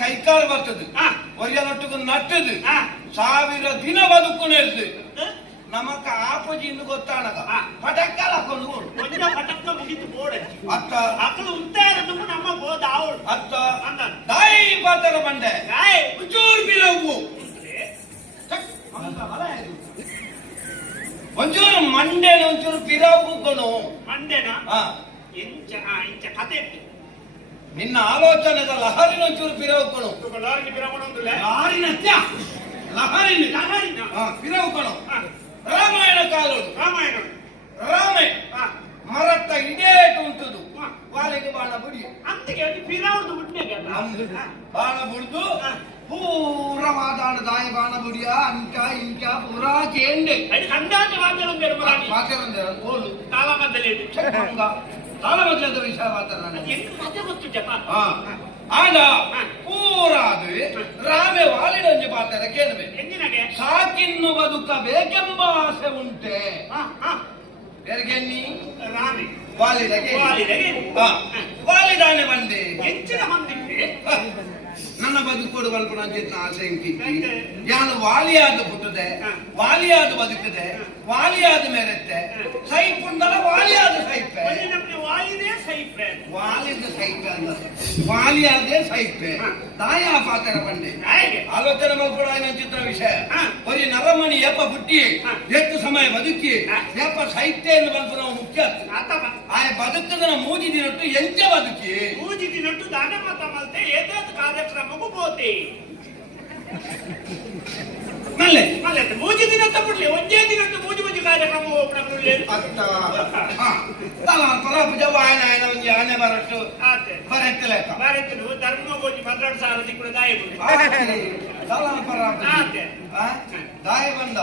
ಕೈಕಾಲು ಬರ್ತದೆ ಒರಿಯನೊಟ್ಟಿಗೆ ನಟ್ಟದು 1000 ದಿನ ಬದುಕುನೇದು ನಮಕ ಆಪಜಿ ಇಂದು ಗೊತ್ತಾಣಗ ಪಟಕ್ಕಲ ಹಾಕೊಂಡು ಒಂಜ ಪಟಕ್ಕ ಮುಗಿತು ಬೋಡೆ ಅತ್ತ ಅಕ್ಕಲು ಉಂತಾರದು ನಮ್ಮ ಬೋದ ಆವಳು ಅತ್ತ ದಾಯಿ ಪಾತರ ಬಂಡೆ ದಾಯಿ ಉಜೂರ್ ಬಿರವು ಒಂಚೂರು ಮಂಡೇನ ಒಂಚೂರು ಪಿರಾವು ಕೊನು ಮಂಡೇನ ಇಂಚ ಇಂಚ ಕತೆ ನಿನ್ನ ಆಲೋಚನೆದ ಲಹರಿನ ಒಂಚೂರು ಪಿರಾವು ಕೊನು ಲಾರಿನ ಪಿರಾವಣ ಲಾರಿನ ಲಹರಿನ ಪಿರಾವು ಕೊನು ರಾಮಾಯಣ ಕಾಲೋಡು ರಾಮಾಯಣ ರಾಮೆ ಮರತ್ತ ಇಡೇಟು ಉಂಟುದು ವಾಲಿಗೆ ಬಾಣ ಬುಡಿ ಅಂತಿಗೆ ಪಿರಾವದು ಬಿಡ್ನೇಗೆ ಬಾಣ ಬುಡ್ದು ಪೂರ ಮಾತಾಡ ದಾಯಿ ಬಾಣ ಬುಡಿಯ ಅಂಕ ಇಂಕ ಪೂರಾ ಕೇಂಡೆ ಅದು ಕಂದಾಟ ವಾದ್ಯರಂದೇರು ಮರಾಣಿ ವಾದ್ಯರಂದೇರು ಓಲು ತಾಳಮದ್ದಲೆ ತಾಳಮದ್ದಲದ ವಿಷಯ ಮಾತಾಡ ಎಂತ ಕತೆ ಗೊತ್ತು ಜಪ ಆಗ ಪೂರಾದು ರಾಮೆ ವಾಲಿಡಂಜಿ ಪಾತ್ರ ಕೇಳುವೆ ಎಂದಿನಗೆ ಸಾಕಿನ್ನು ಬದುಕಬೇಕೆಂಬ ಆಸೆ ಉಂಟೆ ಬೆರಗೆನ್ನಿ ರಾಮೆ ವಾಲಿದಗೆ ವಾಲಿದಾನೆ ಬಂದೆ ಹೆಚ್ಚಿನ ಮಂದಿಗೆ ನನ್ನ ಬದುಕೋಡು ಬಲ್ಪನ ಅಂಚಿನ ಆಸೆ ಇಂಕಿತ್ತು ಯಾನು ವಾಲಿಯಾದ ಪುಟ್ಟದೆ ವಾಲಿಯಾದ ಬದುಕದೆ ವಾಲಿಯಾದ ಮೇರೆತ್ತೆ ಸೈಪುಂದಲ ವಾಲಿಯಾದ ಸೈಪೆ ವಾಲಿದೇ ಸೈಪೆ ವಾಲಿದ ಸೈಪೆ ಅಲ್ಲ ವಾಲಿಯಾದೇ ಸೈಪೆ ತಾಯ ಪಾತ್ರ ಬಂಡೆ ಆಲೋಚನೆ ಮಕ್ಕಳು ಆಯ್ನ ಚಿತ್ರ ವಿಷಯ ಬರೀ ನರಮಣಿ ಯಪ್ಪ ಹುಟ್ಟಿ ಎಷ್ಟು ಸಮಯ ಬದುಕಿ ಯಪ್ಪ ಸೈತ್ಯ ಎಂದು ಬಂದು ನಾವು ಮುಖ್ಯ ಆಯ ಬದುಕದ ಮೂಜಿ ದಿನಟ್ಟು ಎಂಚ ಬದುಕಿ ಮೂಜಿ ದಿನಟ್ಟು ದಾನ ಮಾತ ಮಲ್ತೆ ಏತಾದ ಕಾರ್ಯಕ್ರಮಕ್ಕೂ ಬೋತೆ ಮಲ್ಲೆ ಮಲ್ಲೆ ಮೂಜಿ ದಿನ ತಪ್ಪುಡ್ಲಿ ಒಂದೇ ದಿನಟ್ಟು ಮೂಜಿ ಮೂಜಿ ಕಾರ್ಯಕ್ರಮ ಓಪನ ಕೊಡ್ಲಿ ಅತ್ತ ಪರ ಜವ ಆಯ್ನ ಆಯ್ನ ಒಂಜಿ ಆನೆ ಬರಟ್ಟು ಬರಟ್ಟು ಲೆಕ್ಕ ಬರಟ್ಟು ಧರ್ಮ ಹೋಗಿ ಮದ್ರಾಡ ಸಾರದಿ ಕೂಡ ದಾಯ ದಾಯ ಬಂದ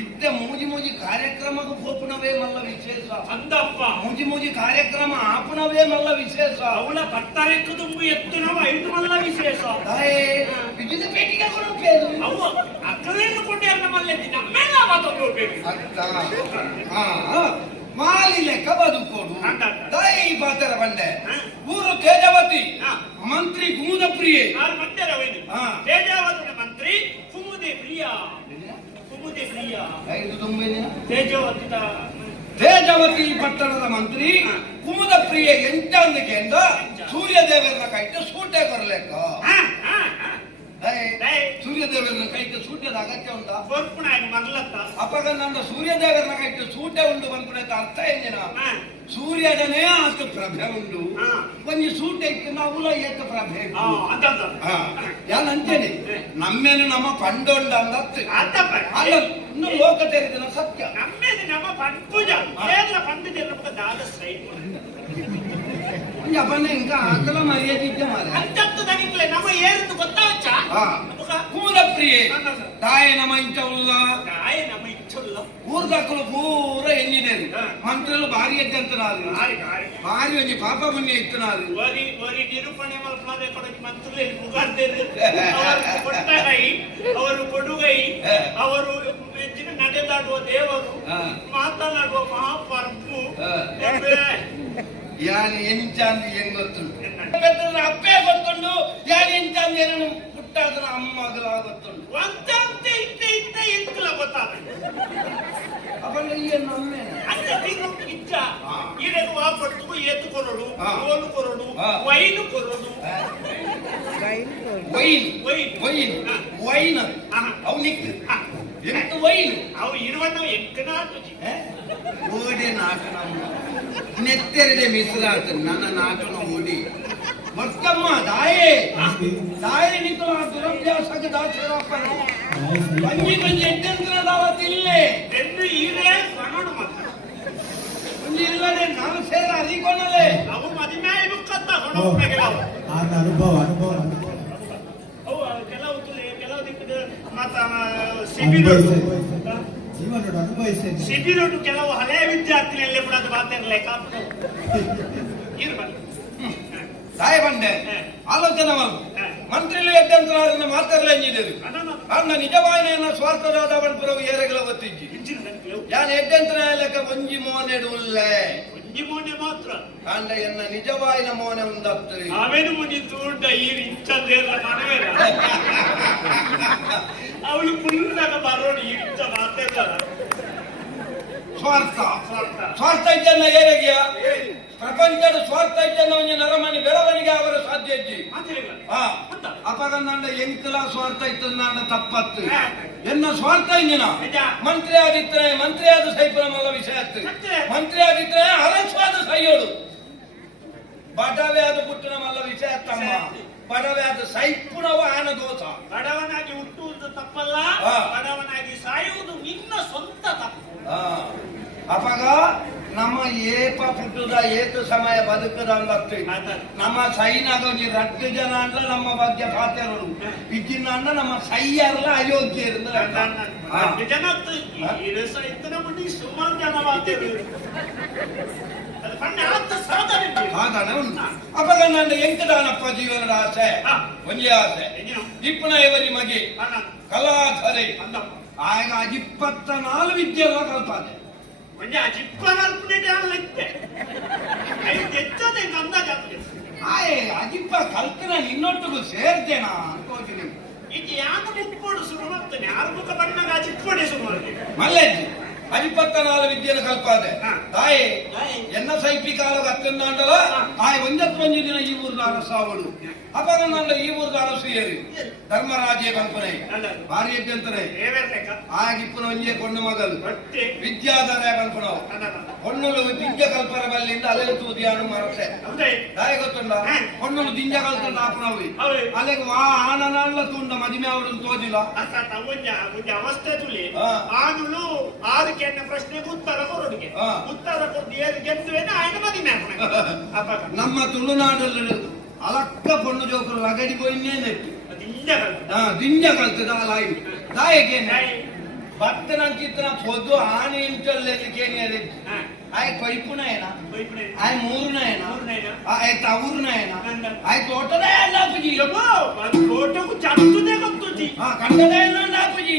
ಇದ್ದೆ ಮೂಜಿ ಮೂಜಿ ಕಾರ್ಯಕ್ರಮದ ಪೋಪುನವೇ ಮಲ್ಲ ವಿಶೇಷ ಅಂದಪ್ಪ ಮೂಜಿ ಮೂಜಿ ಕಾರ್ಯಕ್ರಮ ಆಪುನವೇ ಮಲ್ಲ ವಿಶೇಷ ಅವಳ ಭತ್ತರೆಕ್ಕು ತುಂಬು ಎತ್ತು ನಾವು 5 ಮಲ್ಲ ವಿಶೇಷ ದಾಯೇ ವಿಜಿತ ಪೇಟಿಗೆ ಕೊಡಬೇಕು ಅವು ಅಕ್ಕಲೇನು ಕೊಂಡೆ ಅನ್ನ ಮಲ್ಲೆದ್ದಿ ನಮ್ಮೆಲ್ಲ ಮಾತಾಡಿ ಹೋಗ್ಬೇಕು ಮಾಲಿ ಲೆಕ್ಕ ಬದುಕೋಡು ದಾಯಿ ಪಾತ್ರ ಬಂಡೆ ಊರು ತೇಜವತಿ ಮಂತ್ರಿ ಕುಮುದ ಪ್ರಿಯೆ ತೇಜಾವತಿನ ಮಂತ್ರಿ ಕುಮುದೆ ಪ್ರಿಯ ಕುಮುದೆ ಪ್ರಿಯ ತೇಜವತಿ ಪಟ್ಟಣದ ಮಂತ್ರಿ ಕುಮುದ ಪ್ರಿಯೆ ಎಂಟಂದಕ್ಕೆ ಸೂರ್ಯ ದೇವರ ಕೈಟ್ಟು ಸೂಟೆ ಕೊರಲೆಕ್ಕ ಸೂರ್ಯದೇವರನ್ನ ಕೈಟ್ಟು ಸೂಟ್ಯದ ಅಗತ್ಯ ಉಂಟಾ ಬರ್ಪುಣ ಮಗ್ಲತ್ತ ಅಪ್ಪಗ ನನ್ನ ಸೂರ್ಯದೇವರನ್ನ ಕೈಟ್ಟು ಸೂಟೆ ಉಂಟು ಬಂದ್ಬಿಡೈತೆ ಅರ್ಥ ಎಂಜಿನ ಸೂರ್ಯದನೇ ಆತ ಪ್ರಭೆ ಉಂಡು ಒಂಜಿ ಸೂಟೆ ಇತ್ತು ನಾವು ಏಕ ಪ್ರಭೆ ಯಾನಂತೇನೆ ನಮ್ಮೇನು ನಮ್ಮ ಪಂಡೊಂಡ ಅಂದತ್ತು ಅಲ್ಲ ಇನ್ನು ಲೋಕ ತೆರೆದಿನ ಸತ್ಯ ನಮ್ಮೇನು ನಮ್ಮ ಪಂಪುಜ ಪಂಡಿತ ದಾದ ಸೈಡ್ ಅವನೇ ಇಂಕ ಆಕಲ ಮರ್ಯಾದೆ ಇದ್ದೆ ಮಾರೆ ಅಂತದ್ದು ನನಗೆ ನಮ್ಮ ಏನು ಗೊತ್ತಾಚ ಕೂದ ಪ್ರಿಯೆ ತಾಯ ನಮ್ಮ ಇಂಚವುಲ್ಲ ತಾಯ ನಮ್ಮ ಇಂಚವುಲ್ಲ ಊರ್ದಾಕಲು ಪೂರ ಎಣ್ಣಿದೆ ಮಂತ್ರಲು ಭಾರಿ ಎದ್ದಂತನಾದ್ರು ಭಾರಿ ಒಂಜಿ ಪಾಪ ಪುಣ್ಯ ಇತ್ತನಾದ್ರು ವರಿ ನಿರೂಪಣೆ ಮಲ್ಪದೆ ಕೊಡಗಿ ಮಂತ್ರಲು ಮುಗಾಡ್ದೇರು ಅವರು ಕೊಟ್ಟಗೈ ಅವರು ಕೊಡುಗೈ ಅವರು ನಡೆದಾಡುವ ದೇವರು ಮಾತನಾಡುವ ಮಹಾಪರಪು ಯಾನ್ ಎಂಚಾಂದಿ ಹೆಂಗ್ ಗೊತ್ತುಂಟು ಅಪ್ಪೇ ಗೊತ್ತುಂಡು ಯಾನ್ ಎಂಚಾಂದಿ ಏನನ್ನು ಪುಟ್ಟಾದನ ಅಮ್ಮಗಲ ಗೊತ್ತುಂಟು ಒಂದಂತೆ ಇತ್ತ ಎಂಕಲ ಗೊತ್ತಾದ ಅವಲ್ಲ ಈ ನಮ್ಮೆ ಅಂತ ತಿಂಗಳು ಇಚ್ಚ ಇರೆದು ವಾಪಟ್ಟು ಎತ್ತು ಕೊರಡು ಗೋಲು ಕೊರಡು ವೈನು ಕೊರಡು ವೈನ್ ವೈನ್ ಅವನಿಕ್ ಎಂತ ವೈನ್ ಅವು ಇರುವನ್ನ ಎಂಕನಾತು ಓಡಿ ನಾಟನ ನೆತ್ತೆರಡೆ ಮಿಸಲಾತ ನನ್ನ ನಾಟನ ಓಡಿ ಬರ್ತಮ್ಮ ದಾಯೆ ನಿಕ್ಕಲ ದುರಭ್ಯಾಸಕ ದಾಸರಪ್ಪನ ಬಂಜಿ ಎಟ್ಟೆಂದ್ರ ದಾವತ್ತಿಲ್ಲೇ ಎಂದು ಈರೇ ಕನ್ನಡ ಮಾತ್ರ ಒಂಜಿ ಇಲ್ಲದೆ ನಾನು ಸೇರ ಅರಿಕೊನಲೆ ಅವು ಮದಿನಾಯಿ ಬುಕ್ಕತ್ತ ಹೊಣೊಪ್ಪಗೆ ಅನುಭವ ಅವು ಕೆಲವು ದಿಕ್ಕದ ಮತ್ತ ಶಿಬಿರ ಜೀವನ ಅನುಭವಿಸಿದೆ ಶಿಬಿರೋಡು ಕೆಲವು ಹಳೆಯ ವಿದ್ಯಾರ್ಥಿನಲ್ಲಿ ಕೂಡ ಅದು ಮಾತಾಡಲೇ ಕಾಪು ಇರ್ಬಲ್ಲ ದಾಯ ಬಂಡೆ ಆಲೋಚನೆ ಮಂತ್ರಿಲು ಎದ್ದಂತ ಮಾತಾಡಲೆಂಜಿದರು ಅನ್ನ ನಿಜವಾಯಿನ ಸ್ವಾರ್ಥದಾದ ಬಣ್ಪುರವು ಏರೆಗಳ ಗೊತ್ತಿಜ್ಜಿ ಯಾನ್ ಎದ್ದಂತರ ಲೆಕ್ಕ ಒಂಜಿ ಮೋನೆಡು ಉಲ್ಲೆ ಒಂಜಿ ಮೋನೆ ಮಾತ್ರ ಕಾಂಡ ಎನ್ನ ನಿಜವಾಯಿನ ಮೋನೆ ಉಂದತ್ತು ಅವೇನು ಮುನಿ ತೂಂಡ ಈ ಇಂಚದೇರ ಮನವೇರ ಅವಳು ಪುಲ್ಲಗ ಬರೋಡು ಇಂಚ ಮಾತಾಡ್ತಾರ ಸ್ವಾರ್ಥ ಇದ್ದನ್ನ ಏರೆಗಿಯ ಪ್ರಪಂಚದ ಸ್ವಾರ್ಥ ಇದ್ದನ್ನ ಒಂಜಿ ನರಮನಿ ಬೆಳವಣಿಗೆ ಅವರ ಸಾಧ್ಯ ಇಜ್ಜಿ ಅಪಗ ನನ್ನ ಎಂಕಲ ಸ್ವಾರ್ಥ ಇತ್ತು ನನ್ನ ತಪ್ಪತ್ತು ಎನ್ನ ಸ್ವಾರ್ಥ ಇಂಜಿನ ಮಂತ್ರಿ ಆದ ಸೈಪುರ ಮಲ್ಲ ವಿಷಯ ಮಂತ್ರಿ ಆದಿದ್ರೆ ಹರಸ್ವಾದ ಸೈಯೋಡು ಬಡವೆ ಆದ ಪುಟ್ಟನ ಮಲ್ಲ ವಿಷಯ ತಮ್ಮ ಬಡವೆ ಆದ ಸೈಪುಣವ ಆನ ದೋಷ ಬಡವನಾಗಿ ಹುಟ್ಟುವುದು ತಪ್ಪಲ್ಲ ಬಡವನಾಗಿ ಸಾಯುವುದು ನಿನ್ನ ಸ್ವಂತ ತಪ್ಪು ಅಪಗ ನಮ್ಮ ಏಪ ಪುಟ್ಟದ ಏತು ಸಮಯ ಬದುಕದ ಅಂದತ್ತು ನಮ್ಮ ಸೈನಾಗ ಒಂಜಿ ರಟ್ಟು ಜನ ಅಂದ್ರೆ ನಮ್ಮ ಬಗ್ಗೆ ಪಾತ್ರರು ಇದ್ದಿನ ಅಂದ್ರೆ ನಮ್ಮ ಸೈಯರ್ಲ ಅಯೋಗ್ಯ ಜನ ಇತ್ತನ ಮುಡಿ ಸುಮಾರು ಜನ ಮಾತೇರು ಸಾಧನೆ ಉಂಟು ಅಪಗ ನನ್ನ ಎಂಕದಾನಪ್ಪ ಜೀವನದ ಆಸೆ ಒಂಜಿ ಆಸೆ ಇಪ್ಪನ ಇವರಿ ಮಗೆ ಕಲಾಧರೆ ಆಗ 24 ವಿದ್ಯೆಲ್ಲ ಕಲ್ಪಾದೆ म्हणजे अजिप्पाला ಇತ್ತೆ ಅಂದಾಜ ಅಜಿಪ್ಪ ಕಲ್ತನ ನಿನ್ನೊಟ್ಟಿಗೂ ಸೇರ್ತೇನಾ ಅನ್ಕೋತೀನಿ ಈಗ ಯಾಕೆ ಮುಕ್ಕೋಡು ಶುರು ಮಾಡ್ತೇನೆ ಯಾರು ಮುಖ ಬಂದಾಗ ಅಜಿಪ್ಪೋಡೆ ಶುರು ಮಾಡ್ತೇನೆ ಮಲ್ಲೆಜ್ಜಿ 24 ವಿದ್ಯೆలు ಕಲ್ಪಾದೆ ತಾಯಿ ಎನ್ನ ಸೈಪಿ ಕಾಲಗ ಅತ್ತಂದಾಂಡಲ ತಾಯಿ ಒಂಜಿ ದಿನ ಈ ಊರ್ದ ಅರಸಾವಳು ಅಪಗ ನನ್ನ ಈ ಊರ್ದ ಅರಸು ಏರಿ ಧರ್ಮರಾಜೇ ಕಲ್ಪನೆ ಭಾರಿ ಎದ್ದಂತಾರೆ ಆಗಿಪ್ಪನ ಒಂಜೆ ಕೊಂಡು ಮಗಲು ವಿದ್ಯಾಧರ ಕಲ್ಪನವು ಹೊಣ್ಣುಲು ದಿಂಜ ಕಲ್ಪನ ಬಲ್ಲಿಂದ ಅಲೆ ತೂದಿಯಾನು ಮರಸೆ ತಾಯಿ ಗೊತ್ತುಂಡ ಹೊಣ್ಣುಲು ದಿಂಜ ಕಲ್ಪನ ಆಪನವಿ ಅಲೆಗೆ ವಾ ಆನನಾನ್ಲ ತುಂಡ ಮದಿಮೆ ಅವರನ್ನು ತೋದಿಲ್ಲ ಅವಸ್ಥೆ ತುಳಿ ಆನುಲು ಆರು ಕೆನ್ನ ಪ್ರಶ್ನೆಗೆ ಉತ್ತರ ಕೊರೊಡಿಗೆ ಉತ್ತರ ಕೊಟ್ಟು ಏರು ಗೆದ್ದುವೇನೆ ఆయన ಮದಿಮೆ ನಮ್ಮ ತುಳುನಾಡಲ್ಲಿ ಅಲಕ್ಕ ಪೊಣ್ಣು ಜೋಕರು ಲಗಡಿ పోయినే నెట్టు ದಿಂಜ ಕಲ್ತದ ಲಾಯಿ ತಾಯಿಗೆ ಭಕ್ತನ ಚಿತ್ರ పొద్దు ఆని ఇంటోళ్ళకేని అది ಆಯ್ ಪೈಪುನಯನ ಆಯ್ ಮೂರನಯನ ಆಯ್ ತವೂರ್ನಯನ ಆಯ್ ತೋಟದ ಅಲ್ಲಾಪುಜಿ ತೋಟకు చట్టుదే కత్తుది కండద అల్లాపుజి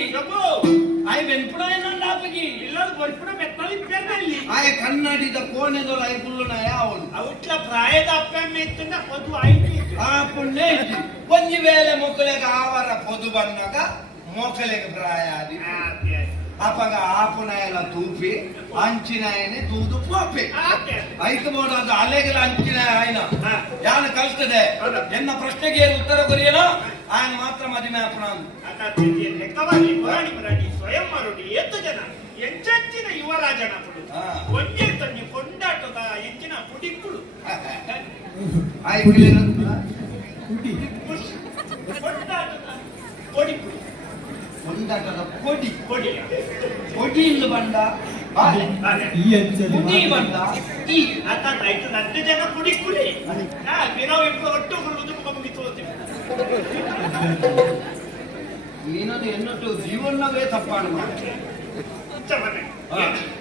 ಆಯ್ ಬೆಂಪುನಯನ ಅಲ್ಲಾಪುಜಿ ಇಲ್ಲದ ಬೆಂಪುನ ಬೆತ್ತಲಿ ಪೆರ್ನಲ್ಲಿ ಆಯ್ ಕನ್ನಡಿದ ಕೋಣೆದೊಳ ಆಯ್ ಪುಲ್ಲನಯ ಅವನು ಅವಟ್ಲ ಪ್ರಾಯದ ಅಪ್ಪಮ್ಮೆ ಇತ್ತಂದ ಪದು ಆಯ್ತು ಆ ಪುಣ್ಯ ಇತ್ತು ಒಂಜಿ ವೇಳೆ ಮೊಕ್ಕಲೆಗ ಆವರ ಪೊದು ಬಂದಾಗ ಮೊಕ್ಕಲೆಗ ಪ್ರಾಯ ಆದಿ ಅಪಗ ಆಪುನಾಯಲ ತೂಪಿ ಅಂಚಿನಾಯನೆ ತೂದು ಪೋಪೆ ಐದು ಬೋಡಾದ ಅಲೆಗಳ ಅಂಚಿನ ಆಯ್ನ ಯಾನ ಕಲ್ತದೆ ಎನ್ನ ಪ್ರಶ್ನೆಗೆ ಉತ್ತರ ಕೊರಿಯನ ಆಯ್ನ ಮಾತ್ರ ಮದುವೆ ಆಪುನ ಲೆಕ್ಕವಾಗಿ ಪುರಾಣಿ ಪುರಾಣಿ ಸ್ವಯಂ ಮರುಡಿ ಎತ್ತು ಜನ ಎಂಚಿನ ಯುವರಾಜನ ಪುಡು ಒಂದೇ ತನ್ನಿ ಕೊಂಡಾಟದ ಎಂಚಿನ ಪುಡಿಕ್ಕುಳು ಆಯ್ತು ಕೊಂಡಾಟದ ಪೊಡಿಕ್ಕುಳು ಕೊಂಡಾಟದ ಕೊಡಿ ಕೊಡಿ ಕೊಡಿ ಇಲ್ಲ ಬಂದ ಈ ಅಂಚನೆ ಕುಡಿ ಬಂದ ಈ ಆಯ್ತು 10 ಜನ ಪುಡಿಕ್ಕುಳಿ ನಾವು ಇಬ್ಬರು ಒಟ್ಟು ಹುಡುಗದು ಮುಗಿತೋತೀವಿ ನೀನದು ಎನ್ನೊಟ್ಟು ಜೀವನವೇ ತಪ್ಪಾಡು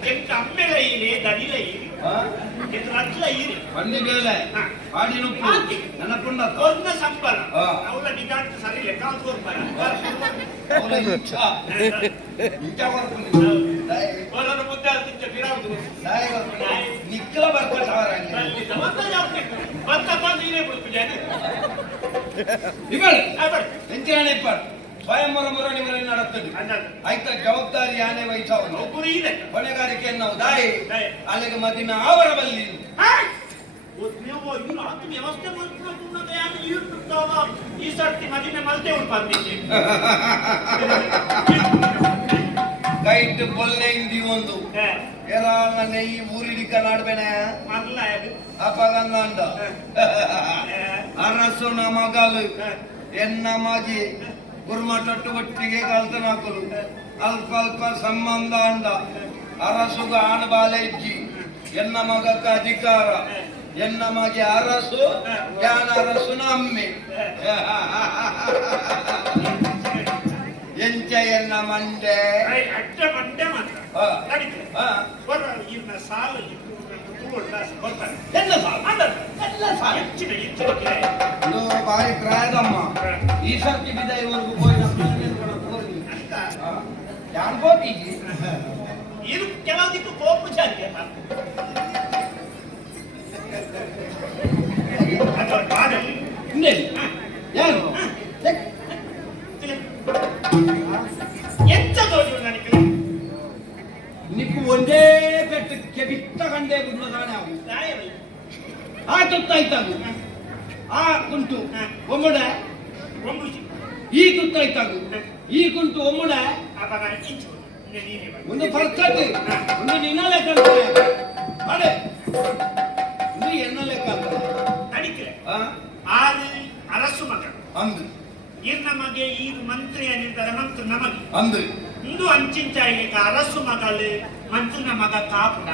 ಎಂಟು ಅಮ್ಮೆಲ ಈರಿ ದಡಿಲ ಈರಿ ಎಂಟು ರಟ್ಲ ಈರಿ ಬಂದಿ ಬೇಳೆ ಆಡಿನುಪ್ಪು ನೆನಪುಂಡ ಕೊನ್ನ ಸಂಬಳ ಅವಳ ನಿಗಾಂತ ಸರಿ ಲೆಕ್ಕ ತೋರ್ತಾರೆ ಅವಳ ಇಚ್ಛಾ ಅವರ ಮುದ್ದೆ ಅಂತಿದ್ದ ಬಿರಾವುದು ನಿಕ್ಕಲ ಬರ್ಕೊಟ್ಟವರ ಬಂದ ನೀನೇ ಬಿಡ್ತಿದ್ದೇನೆ ಇಗಳು ಎಂಚಿನ ಇಪ್ಪತ್ತು ಸ್ವಯಂವರ ಮೆರವಣಿಗೆ ನಡೆತ್ತದೆ ಆಯ್ತಾ ಜವಾಬ್ದಾರಿ ಆನೆ ವಹಿಸವನು ಒಬ್ಬರು ಇದೆ ಹೊಣೆಗಾರಿಕೆಯನ್ನು ನಾವು ದಾಯಿ ಅಲ್ಲಿಗೆ ಮದಿನ ಅವರ ಬಲ್ಲಿ ವ್ಯವಸ್ಥೆ ಈ ಸರ್ತಿ ಮದಿನ ಮಲ್ತೆ ಉಂಟು ಕೈಟ್ ಬೊಲ್ಲೆಂದಿ ಒಂದು ಎರಾಳ ನೆಯ್ಯಿ ಊರಿಡಿಕ ನಾಡ್ಬೇನೆ ಅಪಗಂದ ಅಂದ ಅರಸುನ ಮಗಳು ಎನ್ನ ಮಗಿ ಗುರುಮಠಟ್ಟು ಒಟ್ಟಿಗೆ ಕಲ್ತನಾಕಲು ಅಲ್ಪ ಅಲ್ಪ ಸಂಬಂಧ ಅಂಡ ಅರಸುಗ ಆಣಬಾಲೆ ಇಜ್ಜಿ ಎನ್ನ ಮಗಕ್ಕ ಅಧಿಕಾರ ಎನ್ನ ಮಗೆ ಅರಸು ಯಾನ ಅರಸುನ ಅಮ್ಮೆ ಎಂಚ ಎನ್ನ ಮಂಡೆ ಅಡ್ಡ ಮಂಡೆ ಮಾತ್ರ ಇನ್ನ ಸಾಲ ಎಲ್ಲ ಸಾಲ ಎಲ್ಲ ಸಾಲ ಹೆಚ್ಚಿನ ಇದು ಬಾರಿ ಪ್ರಾಯದಮ್ಮ ಈ ಸರ್ತಿ ಬಿದಾಯವರೆಗೂ ಹೋಗಿ ಯಾರು ಹೋಗಿಗಿ ಇದು ಕೆಲವದಿಕ್ಕೂ ಕೋಪು ಜಾತಿ ಯಾರು ಎಂತ ತೋಜು ನನಗೆ ನಿಕ್ಕು ಒಂದೇ ಪೆಟ್ಟು ಕೆಬಿಟ್ಟ ಕಂಡೆ ಗುಡ್ನದಾನೆ ಅವು ಆ ತುತ್ತಾಯ್ತಾಗು ಆ ಕುಂಟು ಒಮ್ಮಡೆ ಈ ತುತ್ತಾಯ್ತಾಗು ಈ ಕುಂಟು ಒಮ್ಮಡೆ ಒಂದು ಪರ್ಕಟ್ಟು ಒಂದು ನಿನ್ನ ಲೆಕ್ಕ ಮಾಡೆ ಒಂದು ಎನ್ನ ಲೆಕ್ಕ ಅಡಿಕೆ ಆರು ಅರಸು ಮಗ ಅಂದು ಇರ್ ನಮಗೆ ಈ ಮಂತ್ರಿ ಅನ್ನಿದ್ದಾರೆ ಮಂತ್ರಿ ನಮಗೆ ಅಂದು ಇಂದು ಅಂಚಿಂಚಾಯಿಕ ಅರಸು ಮಗಳು ಮಂತ್ರಿನ ಮಗ ಕಾಪುಡ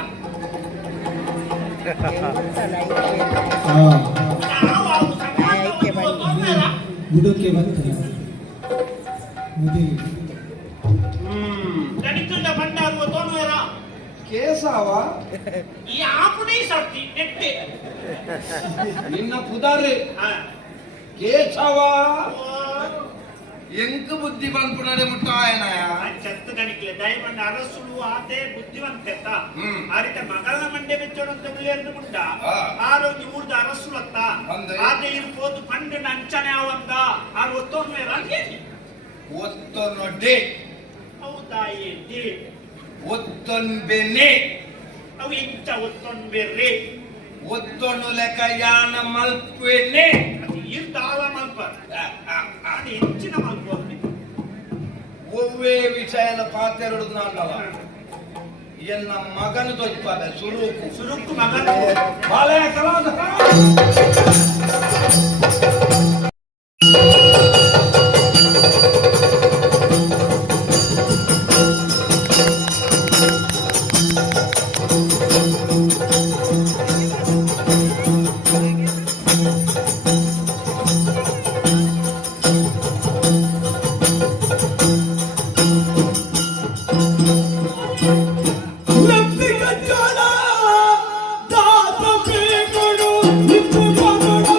ಬುಡಕ್ಕೆ ಬರ್ತಾರೆ ಮುದಿ ಗಣಿತದ ಬಂಡಾರುವ ತೋನುವರ ಕೇಸವ ಈ ಆಪುನೇ ಸರ್ತಿ ನೆಟ್ಟೆ ನಿನ್ನ ಪುದಾರೆ ಕೇಸವ ಎಂಕ ಬುದ್ಧಿ ಬಂದ್ಬಿಡದೆ ಮುಟ್ಟಾಯನಯ ಚತ್ತು ಗಣಿಕೆ ದಯಮಂಡ ಅರಸುಳು ಆತೆ ಬುದ್ಧಿವಂತ ಆರಿತ ಮಗಳ ಮಂಡೆ ಬೆಚ್ಚೋಡಂತ ಬಿಳಿಯರ್ದು ಮುಟ್ಟ ಆರೋಗ್ಯ ಊರ್ದ ಅರಸುಳತ್ತ ಆತೆ ಇರ್ಬೋದು ಪಂಡಿನ ಅಂಚನೆ ಅವಂದ ಆರು ಒತ್ತೋನ್ವೆ ರಾಗೇನಿ ಒತ್ತೊನ್ನೊಡ್ಡೆ ಹೌದಾಯೇ ದೇ ಒತ್ತೊನ್ಬೆನೆ ಅವು ಎಂಚ ಒತ್ತೊನ್ಬೆರ್ರೆ ಒತ್ತೊನ್ನು ಲೆಕ್ಕ ಯಾನ ಮಲ್ಪೆನೆ ಅದು ಇರ್ದಾಳ ಮಲ್ಪ ಅದು ಹೆಚ್ಚಿನ ಮಲ್ಪ ಒವ್ವೇ ವಿಷಯನ ಪಾತೆರಡು ನಾನಲ್ಲ ಎನ್ನ ಮಗನ ತೊಜ್ಪಾದ ಸುರುಕು ಸುರುಕು ಮಗನ ಬಾಲೆಯ ಕಲಾದ ದಾತ ಬೇಗಡು ಇತ್ತು ಮಗಳು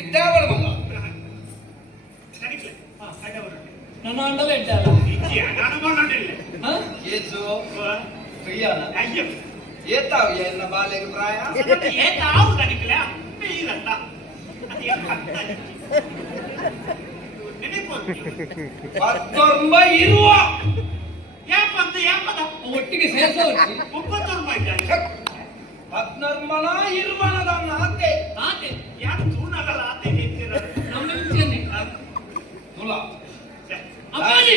ಎಡ್ಡಾವಳ ಮಗ ಕಡಿಕ್ಲೆ ಅಡ್ಡ ಬರೋಣ ನನ್ನ ಅಂಡಲ್ಲ ಇಟ್ಟಲ್ಲ ಇಜ್ಜಿಯ ನಾನು ಮಾಡೋದಿಲ್ಲ ಏಸು ಕೈಯಾನ ಅಯ್ಯೋ ಏತಾವ ಎನ್ನ ಬಾಲೆಗೆ ಪ್ರಾಯ ಏತಾವು ಕಡಿಕ್ಲೆ ಬೀರಲ್ಲ ಅದು ನೆನಪು ಪತ್ತೊಂಬ ಇರುವ ಯಾಪದ ಒಟ್ಟಿಗೆ ಸೇರ್ಸೋರು 30 ರೂಪಾಯಿ 14 ಇರುವನದ ಆತೆ ಆತೆ ಯಾರು ತೂನಗಲ್ಲ ಆತೆ ಹೇಳ್ತೀರ ನಮ್ಮ ವಿಷಯನೇ ತುಲ ಅಪ್ಪಾಜಿ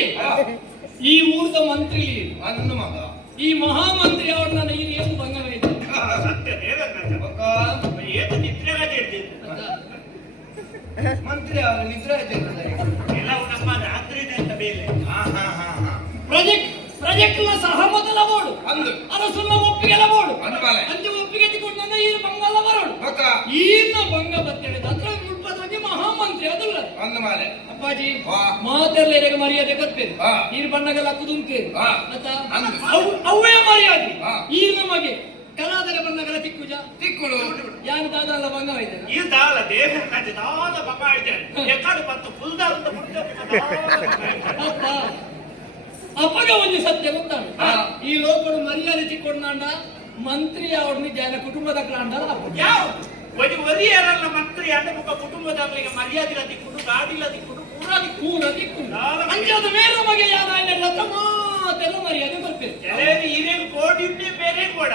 ಈ ಊರದ ಮಂತ್ರಿ ಅನ್ನ ಮಗ ಈ ಮಹಾಮಂತ್ರಿ ಅವ್ರು ನನ್ನ ಈ ಏನು ಭಂಗವೈತೆ ಸತ್ಯ ದೇವರ ಮಗ ಏತು ನಿದ್ರೆಗ ಹೇಳ್ತಿದ್ರು ಮಂತ್ರಿ ಅವರು ನಿದ್ರೆ ಎಲ್ಲವೂ ನಮ್ಮ ರಾತ್ರಿ ಅಂತ ಬೇಲೆ ಪ್ರಾಜೆಕ್ಟ್ ಸಹಮತಲ ಬೋಡು ಅಂದು ಅರಸುನ ಒಪ್ಪಿಗೆಲ ಬೋಡು ಅಂದ್ಮೇಲೆ ಅಂಚೆ ಒಪ್ಪಿಗೆ ತಿಕೊಂಡು ಈ ಬಂಗಲ್ಲ ಬರೋಡು ಮಗ ಈನ ಭಂಗ ಬತ್ತೇಳಿ ಅದ್ರ ಮುಲ್ಪದಾಗಿ ಮಹಾಮಂತ್ರಿ ಅದಲ್ಲ ಅಂದ ಮೇಲೆ ಅಪ್ಪಾಜಿ ವಾ. ಮಾತೆಲ್ಲರಿಗೆ ಮರ್ಯಾದೆ ಕರ್ಪೇರು ಹಾ. ಈರ್ ಬಣ್ಣಗೆಲ್ಲ ಕುದುಂಕೇರು ಹಾ. ಆತ ಅಂದು. ಅವೇ ಮರ್ಯಾದೆ ಹಾ. ಈ ನಮಗೆ ಕಲಾದರ ಬಣ್ಣಗೆಲ್ಲ ತಿಕ್ಕುಜ ತಿಕ್ಕುಳು ಯಾನ್ ದಾದಲ್ಲ ಭಂಗವೈತೆ ಈ ದಾಳ ದೇವರ ಕಂಡು ದಾದ ಬಗ ಇದೆ ಎಕ್ಕಡು ಮತ್ತು ಫುಲ್ದಾರ ಅಂತ ಮುಂದೆ ಅಪ್ಪ ಅಪ್ಪಗ ಒಂದು ಸತ್ಯ ಗೊತ್ತಾನು ಹಾ. ಈ ಲೋಕಡು ಮರ್ಯಾದೆ ತಿಕ್ಕೊಂಡ ಮಂತ್ರಿ ಅವ್ರನ್ನ ಜನ ಕುಟುಂಬದ ಕಾಂಡಲ್ಲ ಯಾವ ಒಂದು ವರಿಯರಲ್ಲ ಮಂತ್ರಿ ಅಂದ್ರೆ ಮುಖ ಕುಟುಂಬದವರಿಗೆ ಮರ್ಯಾದೆ ದಿಕ್ಕುಡು ಗಾಡಿಲ ದಿಕ್ಕುಡು ಪೂರ ದಿಕ್ಕು ಅಂಚದ ಮೇಲೆ ನಮಗೆ ಯಾರ ಮಾತೆಲ್ಲ ಮರ್ಯಾದೆ ಬರ್ತೇವೆ ಕೆಲವರು ಹಿರಿಯ ಕೋಟಿಂದೇ ಬೇರೆ ಕೂಡ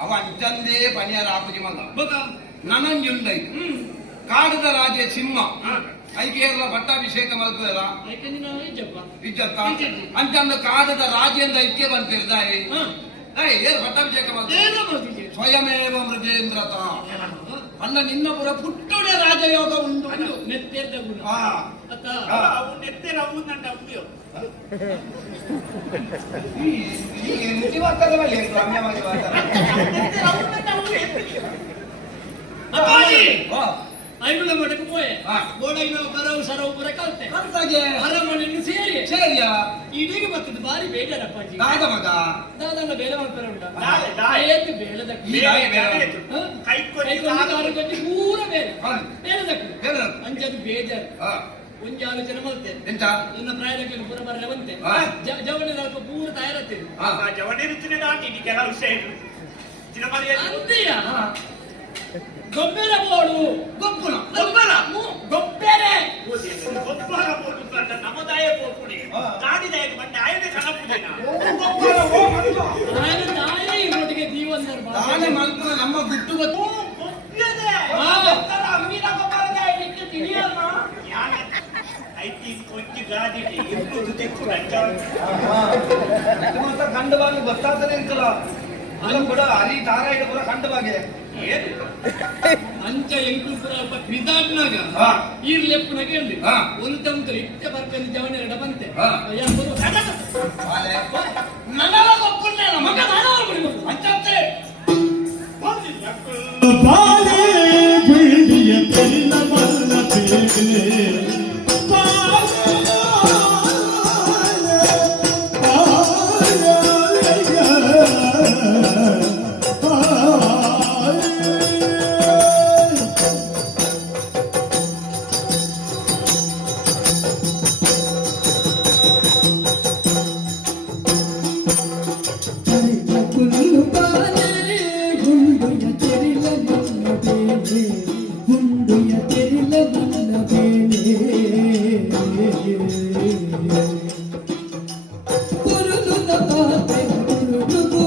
ಅವ ಅಂಚಂದೇ ಪನಿಯರ ಆಪುಜಿ ಮಗ ಬೊಕ ನನಂಜುಂಡೈ ಕಾಡದ ರಾಜೆ ಸಿಂಹ ಹಾ. ಐಕೇರಳ ಪಟ್ಟಾಭಿಷೇಕ ಮಲ್ಪುವೆಲ್ಲ ಯಾಕಂದ್ರೆ ನಾವು ಇಜ್ಜಪ್ಪ ಇಜ್ಜತ್ತ ಇಜ್ಜತ್ತಿ. ಅಂಚಂದ ಕಾಡದ ರಾಜೇಂದ್ರ ಐಕ್ಯ ಬಂತಿರ್ದಾಯಿ ಹಾ. ಏರು ಪಟ್ಟಾಭಿಷೇಕ ಮಲ್ಪು ಏನು ಮಾಡ್ತಿದ್ದೀರಿ? ಸ್ವಯಮೇವ ಮೃಗೇಂದ್ರತ ಅನ್ನ ನಿನ್ನ ಪುರ ಪುಟ್ಟುಡೆ ರಾಜಯೋಗ ಉಂಟು ಅಂದು ನೆತ್ತೆದ್ದ ಗುಣ ಹಾ. ಅತ್ತ ಅವು ನೆತ್ತೆರ ಅವು ನನ್ನ ಅವ್ಯೋ ಈ ರುಚಿ ಮಾತಾಡ ರಮ್ಯವಾಗಿ ಮಾತಾಡ ನೆತ್ತೆರ ಅವು ನನ್ನ ಅವ್ಯೋ ಅಪ್ಪಾಜಿ ವಾ. ಐಗುಳ ಮಠಕ್ಕೆ ಪೋಯೆ ಹಾ. ಗೋಡೈ ನಾವು ಕರವು ಸರವು ಪುರ ಕಲ್ತೆ ಅಂತಾಗೆ ಅರಮನೆಯನ್ನು ಸೇರಿ ಸೇರಿಯ ಇಡೀಗೆ ಬರ್ತದೆ ಬಾರಿ ಬೇಜಾರ ಅಪ್ಪಾಜಿ ನಾದ ಮಗ ದಾದಲ್ಲ ಬೇರೆ ಮಾಡ್ತಾರೆ ಉಂಟ ದಾಳೆ, ದಾಳೆ. ಏತು ಬೇಡದಕ್ಕೆ ಈ ದಾಳಿ ಬೇರೆ. ಹಾ? ಕೈ ಕೊಡಿ ಕಾರು ಕೊಚ್ಚಿ ಪೂರ ಬೇರೆ ಹಾ. ಬೇಡದಕ್ಕೆ ಬೇರೆ. ಅಂಚದು ಬೇಜಾರು ಹಾ. ಒಂಜಿ ಆಲೋಚನೆ ಮಲ್ತೆ ಎಂತ ನನ್ನ ಪ್ರಾಯದಕ್ಕೆ ಪೂರ ಬರಲವಂತೆ ಹಾ. ಜವಳಿ ಸ್ವಲ್ಪ ಪೂರ ತಯಾರತ್ತೆ ಹಾ. ಜವನಿ ರುಚಿನ ದಾಟಿ ಕೆಲವು ವಿಷಯ ಚಿನ್ನ ಮರ್ಯಾದೆ ಅಂತೀಯ ಗೊಬ್ಬರ ಬೋಡು ಗೊಬ್ಬರ ಗೊಬ್ಬರ ಗೊಬ್ಬರೆ ಗೊಬ್ಬರ ಹೋಗುತ್ತ ನಮ್ಮದಾಯ ಹೋಗ್ಕೊಡಿ ಹಾ. ಗಾಡಿದಾಯ ಬಂಡೆ ಆಯನೆ ಕಣಪುದಿನ ಗೊಬ್ಬರ ಓ ಮನುಷ್ಯ. ನಾನು ತಾಯಿ ಇವರೊಟ್ಟಿಗೆ ಜೀವನದ ತಾನೇ ಮಲ್ಪನ ನಮ್ಮ ಬಿಟ್ಟು ಗೊತ್ತು ಗೊಬ್ಬರದೆ ತಿಳಿಯಲ್ಲ ಐತಿ ಕೊಂಚಿ ಗಾಡಿ ಇಬ್ಬರು ದಿಕ್ಕು ಕಂಡ ಬಾಗಿ ಗೊತ್ತಾಗ್ತದೆ ಅಂತಲ್ಲ ಅಲ್ಲ ಕೂಡ ಅಲ್ಲಿ ತಾರಾಯಿಗೆ ಪುರ ಕಂಡ ಬಾಗೆ ಏನು ಅಂಚ ಎಂಕುಪುರ ಕ್ವಿದಾಟ್ನಾಗ ಹಾ. ಈ ಲೆಪ್ಪನಾಗ ಹೇಳಿ ಹಾ. ಒಂದು ತಮ್ದು ಇಟ್ಟ ಬರ್ಕೊಂಡು ಜವನ ಎಡ ಬಂತೆ ಹಾ. ನನ್ನ ನನಗ ಗೊಬ್ಬರ ಮಗ ನಾನು ಬಿಡ್ಬೋದು ಅಂಚಂತೆ ಬಾಲೆ ಬಿಳಿಯ ತೆಲ್ಲ ಮಲ್ಲ ಬೇಲೆ ಗುಂಡುಯ ತೆರಿಲ ಮಲ್ಲ ಬೇಲೆ ಕುರುಲುದ ಪಾತೆ ಕುರುಲುಗೋ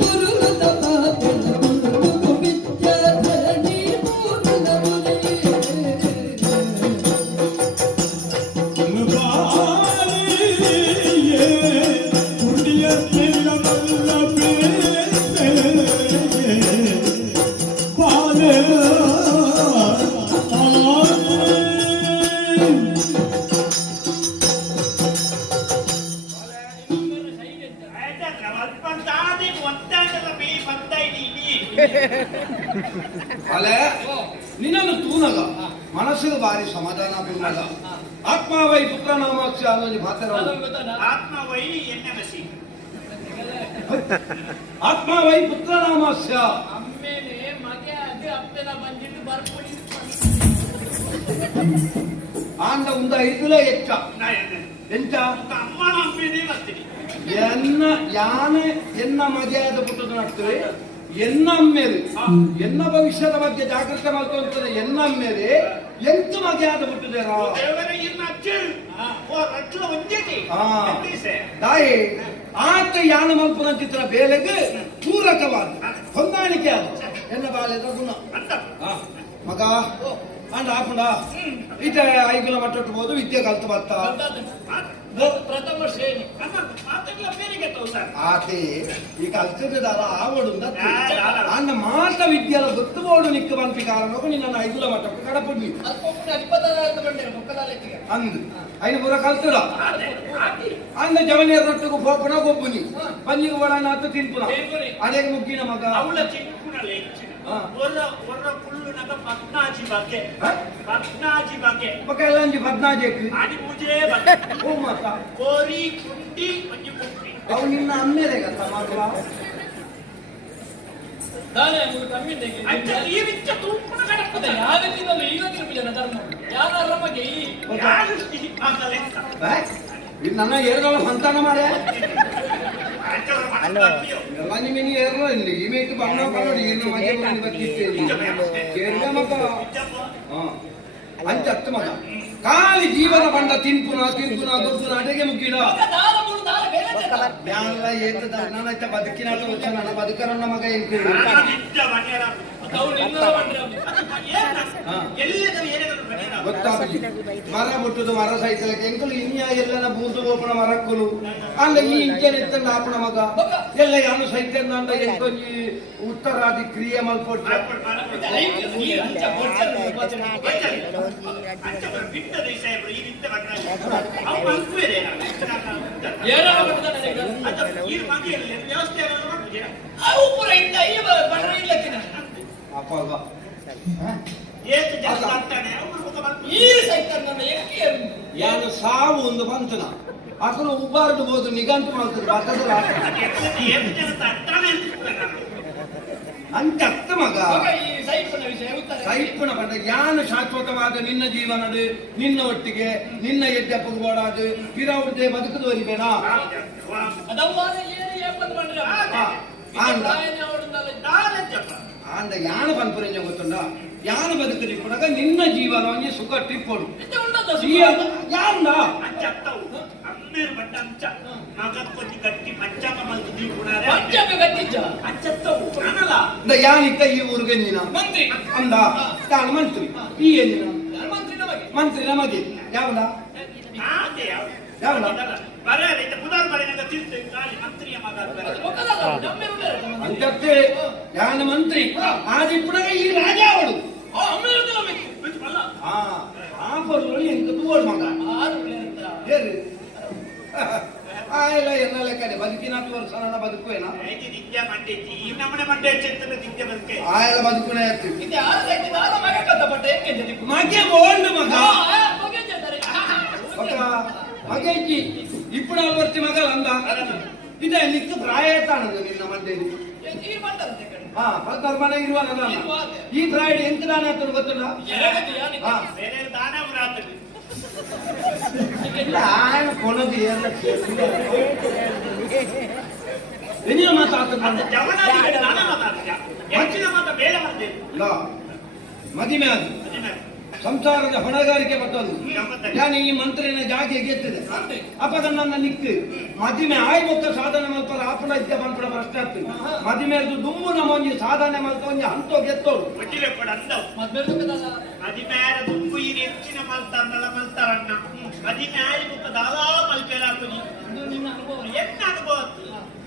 ಕುರುಲುದ ಪಾತೆ ಕುರುಲುಗೋ ವಿದ್ಯಾಧರಣಿ ಪೂರ್ಣ ಮುನಿ ಗುಂಡಿಯ ತೆರಿಲ ಮಲ್ಲ ಬೇಲೆ ಬಾಲೆ ಅಲ್ಪ ದಾದಿಗೆ ಒಂದು ಪತ್ತೈದು ಅಲೆ ನಿನ್ನನ್ನು ತೂನಗ ಮನಸ್ಸಿಗೆ ಬಾರಿ ಸಮಾಧಾನ ಪೂರ್ಣಗ ಆತ್ಮಾವೈ ಪುತ್ರ ನಾಮಾಕ್ಷ ಅನ್ನೋ ಭಾತರ ಆತ್ಮ ವೈ ಎಣ್ಣೆ ಬಸಿ ಆತ್ಮಾವೈ ಪುತ್ರ ನಾಮಾಸ್ಯ ಅಮ್ಮೇನೆ ಮಗೆ ಅದು ಅಪ್ಪೆನ ಬಂದಿಟ್ಟು ಬರ್ಪಡಿ ಆಂಡ ಉಂದ ಐದುಲ ಎಚ್ಚ ಎಂಚ ಅಮ್ಮನ ಅಮ್ಮೇನೆ ಬರ್ತೀನಿ ಎನ್ನ ಯಾನೆ ಎನ್ನ ಮಗೆಯಾದ ಪುಟ್ಟದ ನಡ್ತೇವೆ ಎನ್ನಮ್ಮೇಲೆ ಎನ್ನ ಭವಿಷ್ಯದ ಬಗ್ಗೆ ಜಾಗೃತ ಮಾಡ್ಕೊಂತಾರೆ ಎನ್ನಮ್ಮೇಲೆ ಎಂಟು ಮಗೆಯಾದ ಪುಟ್ಟದೇನೋ ದೇವರ ಇನ್ನ ಅಚ್ಚರು ಓ ರಚ್ಚಲ ಒಂಜೇತಿ ತಾಯಿ ಆತ ಯಾನ ಮಲ್ಪನ ಚಿತ್ರ ಬೇಲೆಗೆ ಪೂರಕವಾದ ಹೊಂದಾಣಿಕೆ ಆದ ಎನ್ನ ಬಾಲ್ಯದ ಗುಣ ಅಂತ ಮಗ ಅಂಡ ಆಪುಂಡ ಈತ ಐಗುಲ ಮಟ್ಟಟ್ಟು ಹೋದು ವಿದ್ಯೆ ಕಲ್ತು ಬತ್ತ ಪ್ರಥಮ ಶ್ರೇಣಿ ಮಾತೆಲ್ಲ ಬೇರೆಗೆ ಸರ್ ಆತೆ ಈ ಕಲ್ತದಾರ ಆವಡುಂದ ಅನ್ನ ಮಾತ ವಿದ್ಯೆಲ ಗೊತ್ತು ಬೋಡು ನಿಕ್ಕ ಬಂತಿ ಕಾರಣ ನಿನ್ನ ಐಗುಲ ಮಟ್ಟಕ್ಕೆ ಕಡಪುಡ್ನಿ ಅಂದು ಐದು ಪೂರ ಕಲ್ತದ ಅಂದ ಜವನಿಯರ ರೊಟ್ಟಿಗೂ ಪೋಪನ ಗೊಬ್ಬುನಿ ಪಂಜಿಗೆ ಒಳನಾತು ತಿನ್ಪುನ ಅದೇ ಮುಗ್ಗಿನ ಮಗ ಅವಳ ಚಿಕ್ಕುನಲ್ಲಿ ಒರ್ರ ಫುಲ್ಲು ನಗ ಪದ್ನಾಜಿ ಬಗ್ಗೆ ಪಕ್ಕ ಎಲ್ಲ ಅಂಜಿ ಬದ್ನಾಜೆಕ್ ಆಡಿ ಪೂಜೆ ಬಗ್ಗೆ ಓ ಮಾತ ಕೋರಿ ಕುಂಡಿ ಮಂಜು ಕುಂಡಿ ಅವು ನಿನ್ನ ಅಮ್ಮೇಲೆ ಗತ್ತ ಮಗ ದಾನೆ ಮೂರು ಕಮ್ಮಿಂದೆಗೆ ಅಂಚ ಈ ವಿಚ್ಚ ತೂಪುನ ಅದೇ ಕಡಪದ ಯಾವ ತಿನ್ನಲು ಈಗ ತಿರುಪಿಲ್ಲ ಧರ್ಮ ಯಾರ ರಮಗೆ ಈ ಯಾರು ಈ ಮಾತಲೆಕ್ಕ ಇದು ನನ್ನ ಏರ್ಗಳ ಸಂತಾನ ಮಾರ್ಯ ಅಂಚವರ ಮಾತಾಡ್ತೀಯೋ ಎಲ್ಲ ನಿಮಗೆ ಏರ್ಲ ಇಲ್ಲಿ ಈ ಮೇಕ್ ಬಣ್ಣ ಕನ್ನಡಿ ಇನ್ನು ಮನೆ ಮನೆ ಬರ್ತಿತ್ತೆ ಏರ್ಲ ಮಗ ಅಂಚ ಹತ್ತು ಮಗ ಖಾಲಿ ಜೀವನ ಬಂಡ ತಿನ್ಪುನ ಗೊಬ್ಬುನ ಅಡೆಗೆ ಮುಗಿಡ ದಾನ ಮೂರು ದಾನ ಬೇರೆ ಜನ. ಬ್ಯಾನ್ಲ ಏತದ ನನ್ನ ಬದುಕಿನ ವಚ ನನ್ನ ಬದುಕರನ್ನ ಮಗ ಎಂಕು ನಿಜ ಮನೆಯರ ಅವ್ರು ಇನ್ನೊಂದು ಬಂದ್ರೆ ಎಲ್ಲೆದರು ಏನೇನಾದ್ರು ಮನೆಯರ ಗೊತ್ತಾಗಿ ಮರ ಮುಟ್ಟುದು ಮರ ಸೈಕಲಕ್ಕೆ ಎಂಕಲು ಇನ್ಯಾ ಎಲ್ಲನ ಬೂದು ಗೋಪಣ ಮರಕ್ಕಲು ಅಲ್ಲ ಈ ಇಂಚೆನ ಎತ್ತಂಡ ಆಪಣ ಮಗ ಎಲ್ಲ ಯಾನು ಸೈತಂದ ಅಂದ ಎಂಕೊಂಜಿ ಉತ್ತರಾದಿ ಕ್ರಿಯೆ ಮಲ್ಪೊಟ್ಟು ಅಂಚವರ ಬಿಟ್ಟದ ಸಾಹೇಬ್ರು ಈ ವಿತ್ತ ಬಂದ್ರೆ ಅವು ಮಲ್ಪುವೇನೆ ಏನೋ ಮಾಡ್ತಾನೆ ನನಗೆ. ಈ ಮನೆಯಲ್ಲಿ ವ್ಯವಸ್ಥೆ ಎಲ್ಲ ಮಾಡ್ತೀರಾ ಅವು ಪುರ ಇಂದ ಈ ಬಂದ್ರೆ ಇಲ್ಲಕ್ಕಿನ ಅಪ್ಪ ಅಲ್ವಾ ಏತು ಜನ ಆಗ್ತಾನೆ ಅವ್ರ ಮುಖ ಮಲ್ಪು ಈ ಸೈಕಲ್ ನನ್ನ ಎಕ್ಕೆ ಯಾನು ಸಾವು ಒಂದು ಬಂತನ ಅಕಲು ಉಬ್ಬಾರ್ದು ಬೋದು ನಿಗಂತು ಮಾಡ್ತದೆ ಬಾಕದ ಏತು ಜನ ಆಗ್ತಾನೆ ಅಂತ ನಾನು ಅಂಚ ಅತ್ತ ಮಗ ಮಗ ಈ ಸೈಕಲ್ನ ವಿಷಯ ಉತ್ತರ ಸೈಪುಣ ಬಂದ ಯಾನು ಶಾಶ್ವತವಾದ ನಿನ್ನ ಜೀವನದು ನಿನ್ನ ಒಟ್ಟಿಗೆ ನಿನ್ನ ಎದ್ದಪ್ಪಗೋಡಾದು ಪಿರೌಡ್ದೆ ಬದುಕುದವರಿಬೇನಾ ಅದವ್ವಾದ ಏನು ಏಪನ್ ಮಾಡ್ರೆ ಆಂಡ ರಾಯನೇ ಅವರನ್ನೆಲ್ಲ ನಾಳೆ ಜಪ ಆಂಡ ಯಾನ ಪನ್ಪುರಂಜ ಗೊತ್ತುಂಡ ಯಾನ ಬದುಕದಿ ಕೊಡಗ ನಿನ್ನ ಜೀವನವನ್ನೇ ಸುಖ ಟಿಪ್ಪೊಡು ಇದು ಉಂಟದ ಯಾರುಂಡ ಅಂಚತ್ತವು ಅಮ್ಮೇರು ಬಟ್ಟ ಅಂಚ ಮಗತ್ಪತಿ ಗಟ್ಟಿ ಪಂಚಾಂಗ ಮಲ್ತು ದೀಪುಣಾರೆ ಪಂಚಾಂಗ ಗಟ್ಟಿಜ್ಜ ಅಂಚತ್ತವು ನಾನಲ್ಲ ಯಾನಿಕ್ಕ ಈ ಊರಿಗೆ ನೀನ ಮಂತ್ರಿ ಅಂದ ತಾನು ಮಂತ್ರಿ ಈ ಏನಿನ ಮಂತ್ರಿ ನಮಗೆ ಮಂತ್ರಿ ನಮಗೆ ಯಾವ್ದ ಅದೇ ಯಾವ್ದ ಬರೇ ಇದು ಬುಧವಾರ ಬರೀನಾಗ ತಿಂತು ಗಾಳಿ ಮಂತ್ರಿಯ ಮಗ ಅದು ಮೊಕ್ಕದಲ್ಲ ನಮ್ಮೇರುಳ್ಳೆ ಅಂತೇ ಯಾನ ಮಂತ್ರಿ ಆದಿ ಪುನಗ ಈ ರಾಜ ಅವಳು ಅಮ್ಮೇರುದು ನಮಗೆ ಅಲ್ಲ ಆ ಬರುವಲ್ಲಿ ಎಂಕ ತೂವಳು ಮಗ ಆರು ಅಂತ ಹೇಳಿ ಆಯ್ಲ ಎಲ್ಲ ಲೆಕ್ಕನೆ ಬದುಕಿನ 4 ವರ್ಷ ನನ್ನ ಬದುಕುವೇನ ಐದು ನಿತ್ಯ ಮಂಡೇತಿ ಈ ನಮ್ಮನೆ ಮಂಡೆ ಚಿತ್ರ ನಿತ್ಯ ಬದುಕೆ ಆಯ್ಲ ಬದುಕುನೇ ಇರ್ತಿ ಇದು ಯಾರು ಸೈಕಲ್ ದಾನ ಮಗ ಕತ್ತಪಟ್ಟ ಏಕೆ ಜತಿ ಮಗೆ ಬೋಂಡು ಮಗ ಮಗ ಜತಾರೆ ಮಗೆ ಇಜ್ಜಿ ఇప్పుడు ಅಲ್ವರ್ತಿ ಮಗಲ ಅಂದ ಇದೇ ನಿಕ್ಕ ಪ್ರಾಯ ತಾನದು ನಿನ್ನ ಮಂಡೇಲಿ ಈ ಬಂಡಂತೆ ಕಡೆ ಪಲ್ಕರ್ಮನೆ ಇರುವ ನನ್ನ ಈ ಪ್ರಾಯ ಎಂತ ದಾನ ಅಂತ ಗೊತ್ತಲ್ಲ ಎರಗತಿ ಯಾನಿಗೆ ಬೇರೆ ದಾನ ರಾತ್ರಿ ఆయన కొనది ಎನ್ನಿನ ಮಾತಾಡ್ತಾರೆ ಅಂತ ಜವನಾದಿ ಕಡೆ ದಾನ ಮಾತಾಡ್ತೀಯ ಹೆಚ್ಚಿನ ಮಾತ ಬೇರೆ ಮಾಡ್ತೇವೆ ಮದಿಮೆ ಅದು ಸಂಸಾರದ ಹೊಣೆಗಾರಿಕೆ ಬರ್ತದು ನಾನು ಈ ಮಂತ್ರಿನ ಜಾಗೆ ಗೆತ್ತಿದೆ ಅಪದ ನನ್ನ ನಿಕ್ಕು ಮದಿಮೆ ಆಯ್ಬೊಕ್ಕ ಸಾಧನೆ ಮಲ್ಪರ ಆಪಣ ಇದ್ದ ಬಂದ್ಬಿಡ ಪ್ರಶ್ನೆ ಆಗ್ತದೆ ಮದಿಮೆದು ದುಮ್ಮು ನಮ್ಮೊಂಜಿ ಸಾಧನೆ ಮಲ್ತ ಒಂಜಿ ಹಂತೋ ಗೆತ್ತೋರು ಒಟ್ಟಿಗೆ ಕೊಡ ಅಂದವು ಮದ್ಮೇಲೆ ಮದಿಮ್ಯಾರ ದುಂಬು ಈ ಹೆಚ್ಚಿನ ಮಲ್ತಾರಲ್ಲ ಮಲ್ತಾರಣ್ಣ ಮದಿಮ್ಯಾರ ಮುಖ ದಾದಾ ಮಲ್ಪೇರ ಇದು ನಿನ್ನ ಅನುಭವ ಎನ್ನ ಅನುಭವ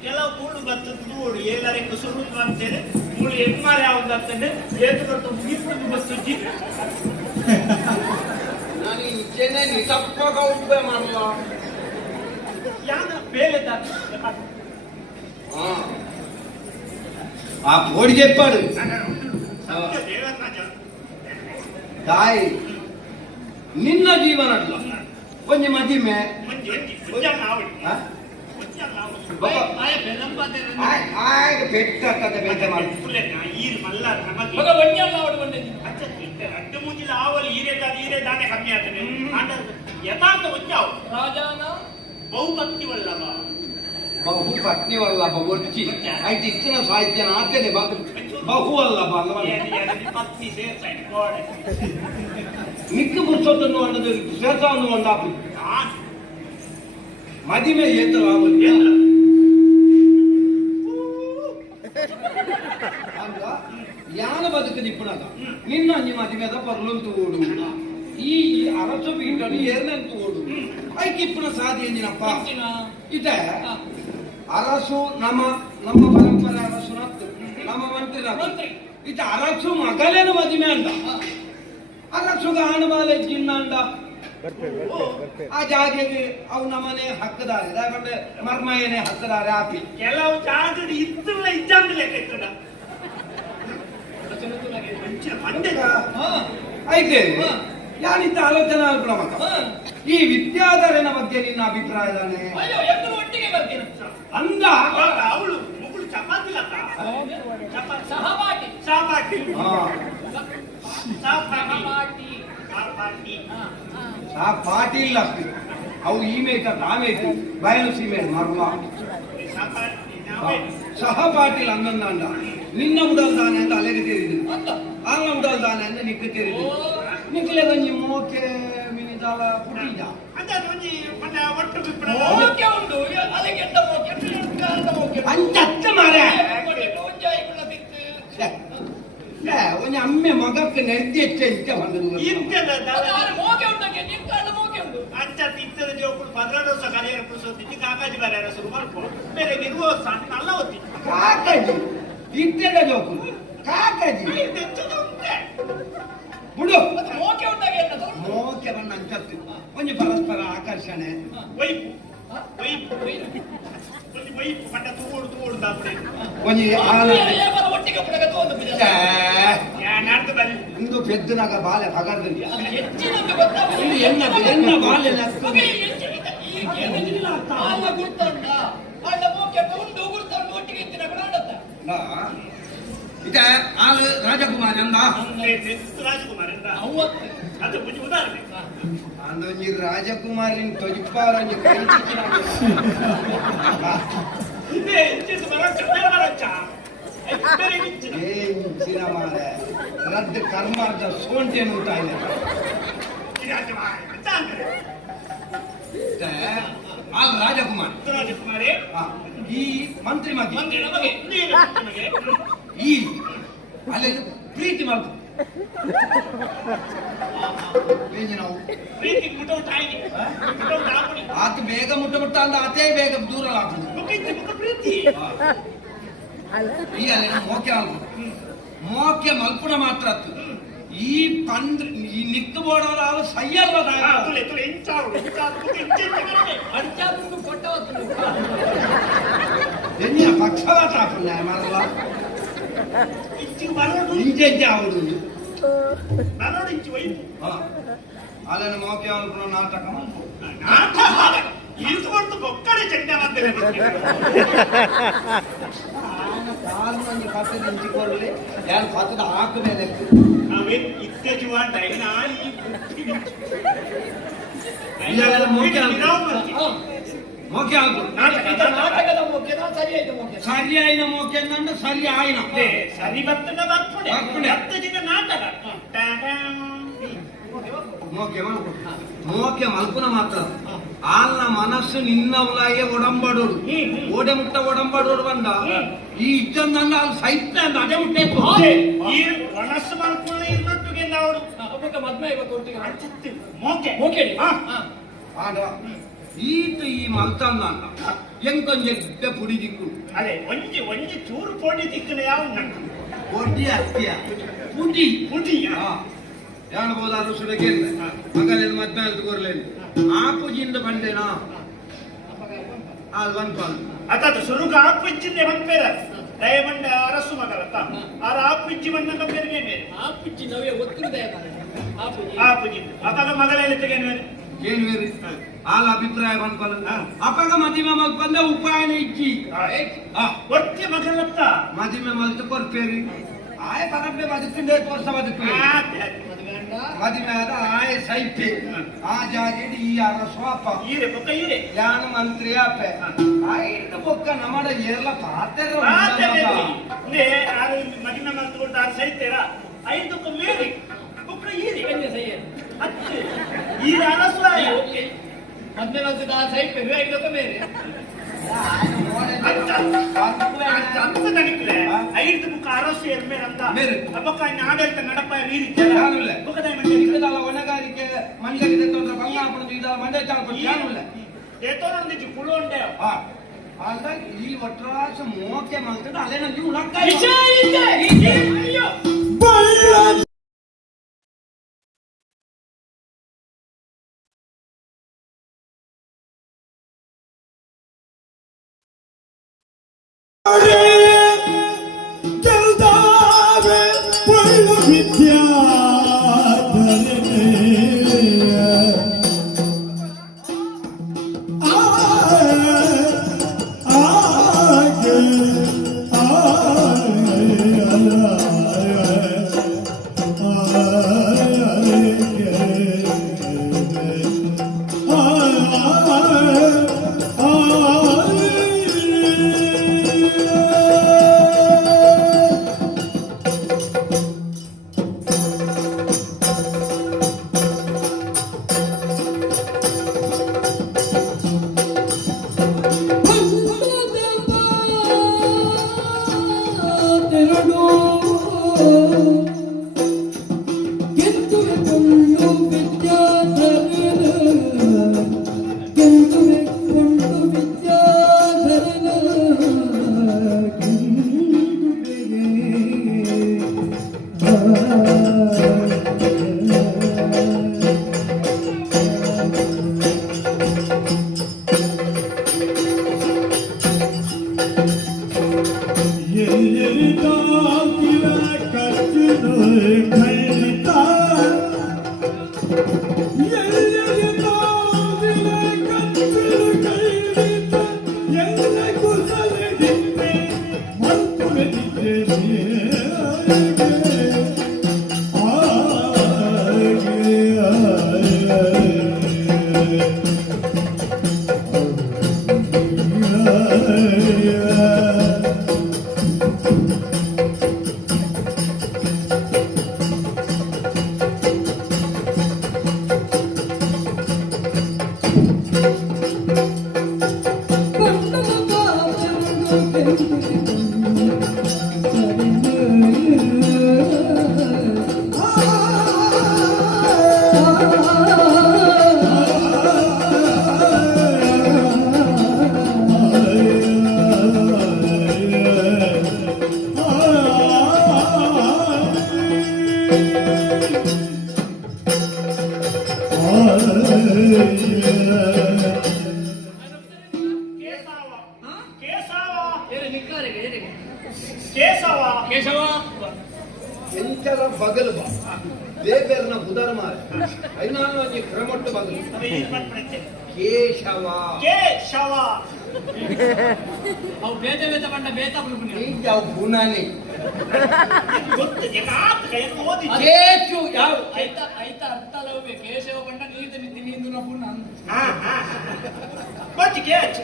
ಕೆಲವು ಕೂಳು ಬರ್ತದ್ದು ನೋಡು ಎಲ್ಲರಿಗೂ ಸುರು ಅಂತೇಳಿ ಕೂಳು ಹೆಣ್ಮಾರ ಯಾವ್ದು ಅಂತಂದ್ರೆ ಏತು ಕೊಟ್ಟು ಮುಗಿಸ್ಕೊಂಡು ಬರ್ತುಜ್ಜಿ ನಾನು ಈಚೆನೆ ನಿಸಪ್ಪಗ ಉಪ್ಪೆ ಮಾಡುವ ಯಾನ ಬೇಲೆ ఆ పోడి చెప్పాడు సత్య దేవరాజ దాయ్ నిన్న జీవనట్లో కొంచెం మధ్యమే ಮಂಜಿ ಒಂಜಿ ಮುಂಜಾನೆ ಆವಡಿ ಮುಂಜಾನೆ ಆವಡಿ ಆಯ ಬೆದಂಬಾದೆ పెట్ట పెద్ద మాట ಪುಲ್ಲೆನ ಈರ್ ಮಲ್ಲ ನಮಗೆ ಮಗ ಬಂಜಾಲ ಆವಡು ಬಂದೆ ಅಚ್ಚ ಅಡ್ಡು ಮುಂಜಿಲ ಆವಲ್ ಈರೆ ದಾನೆ ಕಮ್ಮಿ ಆಗ್ತದೆ ಯಥಾರ್ಥ ಒಂಜಾವು ರಾಜಾನ ಬಹುಭಕ್ತಿ ವಲ್ಲಭ బహు పత్ని వల్లభ వచ్చి అయితే ఇచ్చిన సాహిత్యం ఆకలి బహు వల్లభ ಪತ್ನಿ ಸೇರ್ತಾನೆ ಗೋಡೆ మిక్కు పురుషోత్తను అన్నది శేషాను వండాపు ನಾನು మదిమే ఏత రావాలి ಎಲ್ಲ ಅಂದ ಯಾನ ಬದುಕದು ಇಪ್ಪನಾಗ ನಿನ್ನ ಅಂಜಿ ಮದಿ మీద పరులంతు ఓడు ఈ అరసు పీటని ఏర్నంతు ఓడు ఐకి ఇప్పున సాధి ఎంజినప్ప ఇట ಅರಸು ನಮ್ಮ ಪರಂಪರೆ ಅರಸು ನಮ್ಮ ಮಂತ್ರಿ ಇತ ಅರಸು ಮಗಲೇನು ಮದುವೆ ಅಂದ ಅರಸುಗ ಆಣಬಾಲೆ ಜಿನ್ನ ಅಂದ ಆ ಜಾಗೆಗೆ ಅವು ನಮ್ಮನೆ ಹಕ್ಕದಾರೆ ಯಾಕಂದ್ರೆ ಮರ್ಮಯನೆ ಹಕ್ಕದಾರೆ ಆಪಿ ಕೆಲವು ಜಾಗದ ಇತ್ತಲ್ಲ ಇದ್ದಂದು ಲೆಕ್ಕ ಇತ್ತದ ಮಂಡೆ అయితే ಯಾನಿತ್ತ ಆಲೋಚನೆ ಅಲ್ಪಡಮಕ್ಕ ಈ ವಿದ್ಯಾಧರನ ಬಗ್ಗೆ ನಿನ್ನ ಅಭಿಪ್ರಾಯದಾನೆ ಅಯ್ಯೋ ಎದ್ರು ಒಟ್ಟಿಗೆ ಬರ್ತೀನಿ ಅಂದ ಅವಳು ಮುಗುಳು ಚಪಾತಿ ಲತ್ತ ಚಪಾತಿ ಸಹಪಾಠಿ ಚಾಪಾಟಿ ಸಹಪಾಠಿ ಆ ಪಾಟೀಲ್ ಅಪ್ಪಿ ಅವು ಈಮೇಟ ತಾಮೇಟು ಬಯಲು ಸೀಮೆ ಮರ್ಮ ಸಹ ಪಾಟೀಲ್ ಅಂದಂದ ನಿನ್ನ ಉಡಲ್ದಾನೆ ಅಂತ ಅಲೆಗೆ ತೆರಿದು ಅಲ್ಲ ಉಡಲ್ದಾನೆ ಅಂತ ನಿಕ್ಕ ತೆರಿದು ನಿಕ್ಲೆ ಗಂಜಿ ಮೋಕೆ ಮಿನಿದಾಲ ಪುಟಿದ ಒಟ್ಟು ಮೋಕೆ ಉಂಟು ಅದಕ್ಕೆ ಎಂತ ಮೋಕೆ ಅಂಚತ್ತ ಮಾರೆ ಒಂಜಾಯಿ ಬಿಡದಿತ್ತು ಒಂಜಿ ಅಮ್ಮೆ ಮಗಕ್ಕೆ ನೆಡ್ದಿ ಹೆಚ್ಚ ಬಂದದು ಮೋಕೆ ಉಂಟಾಗೆ ನಿಂತ ಮೋಕೆ ಉಂಟು ಅಂಚ ತಿತ್ತದ ಜೋಕುಳು 16 ವರ್ಷ ಕಲಿಯರ ಪುರುಷೋತ್ತಿದ್ದು ಕಾಕಾಜಿ ಬರೆಯರ ಶುರು ಮಾಡ್ಕೊಂಡು ಬೇರೆ ಇರುವ ಸಣ್ಣ ಅಲ್ಲ ಓದ್ತಿ ಕಾಕಾಜಿ ಇತ್ತೆದ ಜೋಕು ಕಾಕಾಜಿ ಬಿಡು ಮೋಕೆ ಉಂಟಾಗೆ ಎಂತ ಮೋಕೆ ಬಣ್ಣ ಅಂಚತ್ತು ಒಂಜಿ ಪರಸ್ಪರ ಆಕರ್ಷಣೆ ವೈಪು ವೈಪು ಒಂದು ವೈಪು ಪಟ್ಟ ತೂಡು ದಾಪಡೆ ಒಂಜಿ ಆನ ಒಟ್ಟಿಗೆ ಬಿಡಗ ತೋದು ನಾಡ್ದು ಬನ್ನಿ ಇಂದು ಪೆದ್ದನಾಗ ಬಾಲೆ ಹಗರ್ದಲ್ಲಿ ಹೆಚ್ಚಿನದ್ದು ಗೊತ್ತಾಗ ಎನ್ನ ಬಾಲೆ ಅಲ್ಲ ಗುರ್ತಂಡ ಅಲ್ಲ ಮೋಕೆ ಉಂಡು ಗುರ್ತಂಡು ಒಟ್ಟಿಗೆ ಇತ್ತಿನ ಬಿಡಾಡತ್ತ ಇದ ಆಳು ರಾಜಕುಮಾರಿ ಅಂದ ರಾಜಕುಮಾರ್ ಎಂದ ಅವತ್ತು ಅದು ಮುಂಚೆ ಉದಾಹರಣೆ ಅಂದೊಂಜಿ ರಾಜಕುಮಾರಿನ ತೊಜಿಪ್ಪಾರಂಜಿ ಕೈ ಇದೇ ಹೆಚ್ಚಿನ ಬರಚ್ಚ ಏಂಚಿನ ಮಾರೆ ರದ್ದು ಕರ್ಮಾರ್ಧ ಸೋಂಟೇನು ಊಟ ಇಲ್ಲ ಆಳು ರಾಜಕುಮಾರ್ ರಾಜಕುಮಾರಿ ಈ ಮಂತ್ರಿ ಮಗಿ ಮಂತ್ರಿ ನಮಗೆ ನಮಗೆ ಈ ಅಲ್ಲಿ ಪ್ರೀತಿ ಮಾಡ್ತು ನಾವು ಪ್ರೀತಿ ಮುಟ್ಟೌಟ್ ಆಯ್ಕೆ ಮುಟ್ಟೌಟ್ ಆಗುಡಿ ಆತ ಬೇಗ ಮುಟ್ಟ ಅಂದ ಅತೇ ಬೇಗ ದೂರ ಆಗ್ತದೆ ಮುಖ ಪ್ರೀತಿ ಈ ಅಲ್ಲಿ ಮೋಕೆ ಮಲ್ಪುಣ ಮಾತ್ರ ಈ ಪಂದ್ರ ಈ ನಿಕ್ಕ ಬೋಡೋಲ್ಲ ಅವು ಸಯ್ಯಲ್ಲ ತುಲೆ ಇಂಚಾವು ಅಂಚಾದು ಕೊಟ್ಟವತ್ತು ಎನ್ನಿಯ ಪಕ್ಷವಾಟ ಹಾಕಲ್ಲ ಮರಲ್ಲ ಇಂಚಿಗೆ ಬರೋದು ಇಂಚೆಂಚೆ ಆಗುದು ಬರೋದು ಇಂಚು ವೈಪು ಅಲ್ಲನ್ನು ಮೋಕೆ ಮಲ್ಪುಣ ನಾಟಕ ಇರುವಷ್ಟು ಒಕ್ಕಡೆ ಚೆಂಡ ಮಾಡ್ತಾರೆ ಕಾಲು ಮಂದಿ ಪಕ್ಕದ ಇಂಚಿಕೊಳ್ಳಿ ಯಾರು ಪಕ್ಕದ ಹಾಕಬೇಲೆ ನಾವೇ ಇತ್ತೀಚೆ ಮಾಡ್ತಾ ಮೋಕೆ ಆಗುದು ನಾಟಕದ ಮೋಕೆನ ಸರಿ ಆಯ್ತು ಮೋಕೆ ಸರಿ ಆಯ್ನ ಮೋಕೆ ಅಂದ್ರೆ ಸರಿ ಆಯ್ನ ಸರಿ ಬರ್ತದ ಬರ್ಪುಡೆ 10 ದಿನ ನಾಟಕ ಮೋಕೆ ಮಲ್ಪುನ ಮಾತ್ರ ಆಲ್ನ ಮನಸ್ಸು ನಿನ್ನ ಉಲಾಯೇ ಒಡಂಬಡೋಡು ಓಡೆ ಮುಟ್ಟ ಒಡಂಬಡೋಡು ಬಂದ ಈ ಇದ್ದೊಂದಂದ ಅಲ್ಲಿ ಸೈತ ಅಂತ ಅದೇ ಮುಟ್ಟೆ ಈ ಮನಸ್ಸು ಮಾಡ್ಕೊಂಡು ಇನ್ನೊಟ್ಟಿಗೆ ಅವರು ಒಬ್ಬಕ್ಕೆ ಮದ್ಮೆ ಇವತ್ತು ಒಟ್ಟಿಗೆ ಅನ್ಸುತ್ತೆ ಮೋಕೆ ಮೋಕೆ ಆಗ ಈತ ಈ ಮಲ್ತಂದ ಅಂತ ಎಂಕೊಂದು ಎಡ್ಡೆ ಪುಡಿ ದಿಕ್ಕು ಅದೇ ಒಂಜಿ ಚೂರು ಪೋಡಿ ದಿಕ್ಕನ ಯಾವ ನಂಗೆ ಪೊಡಿ ಅತ್ಯ ಪುಡಿ ಪುಡಿ ಹೇಳ್ಬೋದಾದ್ರು ಸುಡಗೇಲ್ಲ ಮಗಲೇನು ಮದ್ಮೆ ಅಂತ ಕೊರ್ಲೇನು ಆ ಪೂಜಿಯಿಂದ ಬಂದೇನಾ ಅಲ್ಲಿ ಬಂದ್ಕೊಂಡು ಅತ್ತ ಸುರುಗ ಆಪಚ್ಚಿಂದೆ ಬಂದ್ಬೇರ ದಯಮಂಡ ಅರಸು ಮಗಳತ್ತ ಆರ ಆಪಿಜ್ಜಿ ಬಂದಾಗ ಬೇರೆ ಮೇಲೆ ಆ ಪುಚ್ಚಿ ನವ್ಯ ಒತ್ತುದೇ ಆ ಪುಚ್ಚಿ ಆಪಿಜ್ಜಿ ಅವಾಗ ಮಗಳಲ್ಲಿ ತೆಗೇನು ಏನ್ ಬೇರೆ ಆಲ ಅಭಿಪ್ರಾಯ ಬಂದ್ಕೊಲ್ಲ ಅಪ್ಪಗ ಮದಿಮೆ ಮಲ್ಕೊಂಡ ಉಪಾಯನ ಇಜ್ಜಿ ಒಟ್ಟೆ ಮಗಳತ್ತ ಮದಿಮೆ ಮಲ್ತು ಕೊರ್ಪೇರಿ ಆಯ ಪರಪ್ಪೆ ಬದುಕಿಂದ ವರ್ಷ ಬದುಕು ಮದಿಮೆ ಆದ ಆಯ ಸೈಪೆ ಆ ಜಾಗೆಡಿ ಈ ಅರಸ್ವಾಪ ಈರೆ ಬೊಕ್ಕ ಈರೆ ಯಾನ ಮಂತ್ರಿ ಆಪೆ ಆಯ್ತು ಬೊಕ್ಕ ನಮ್ಮಡ ಏರ್ಲ ಪಾತ್ರ ಮಗಿನ ಮಾಡ್ಕೊಂಡು ಆರು ಸೈತೇರ ಐದು ಮೇರಿ ಬೊಕ್ಕ ಈರೆ ಅಚ್ಚು ಈರೆ ಅರಸ್ವಾಯ ಮದ್ವೆ ವರ್ಷದ ಆ ಸೈಟ್ ಐದಕ್ಕೆ ಬೇರೆ ಅಂತ ನಡಿಕ್ಲೆ ಐದು ಬುಕ್ ಅರಸು ಎರ್ಮೇರ್ ಅಂತ ಮೇರೆ. ಬೊಕ್ಕ ಆಡಳಿತ ನಡಪ ನೀರಿ ಹೊಣೆಗಾರಿಕೆ ಮಂಡಳಿಗೆ ಬಂಗಾಪುರದ ಇದ ಮಂಡ್ಯ ಚಾಲಕ ಯಾನುಲ್ಲ ಏತೋನೊಂದಿಗೆ ಕುಳು ಉಂಡೆ ಅಲ್ಲ ಈ ಒಟ್ರಾಸ ಮೋಕೆ ಮಾಡ್ತದೆ ಅಲ್ಲೇ ನಂಗೆ ಉಣಕ್ಕ ಅಯ್ಯೋ ಗೆಲ್ದಾವೆ ಒಳ್ಳು ವಿದ್ಯಾಧರನೇ ಕೇಶವ ಎಂಚರ ಬಗಲು ಬಾ ಬೇಬೇರ್ನ ಬುಧರ ಮಾರ ಐನಾನು ಒಂಜಿ ಕ್ರಮಟ್ಟು ಬಗಲು ಕೇಶವ ಕೇಶವ ಅವು ಬೇತ ಬೇತ ಬಂಡ ಬೇತ ಈಗ ಅವು ಗುಣನೇ ಗೊತ್ತು ಜಗಾತ್ ಓದಿ ಕೇಶು ಯಾವ ಐತ ಐತ ಅರ್ಥ ಲವ್ವೆ ಕೇಶವ ಬಂಡ ನೀತ ನಿಂತಿ ನೀಂದು ನ ಪುಣ್ಣ ಗೊತ್ತು ಕೇಚು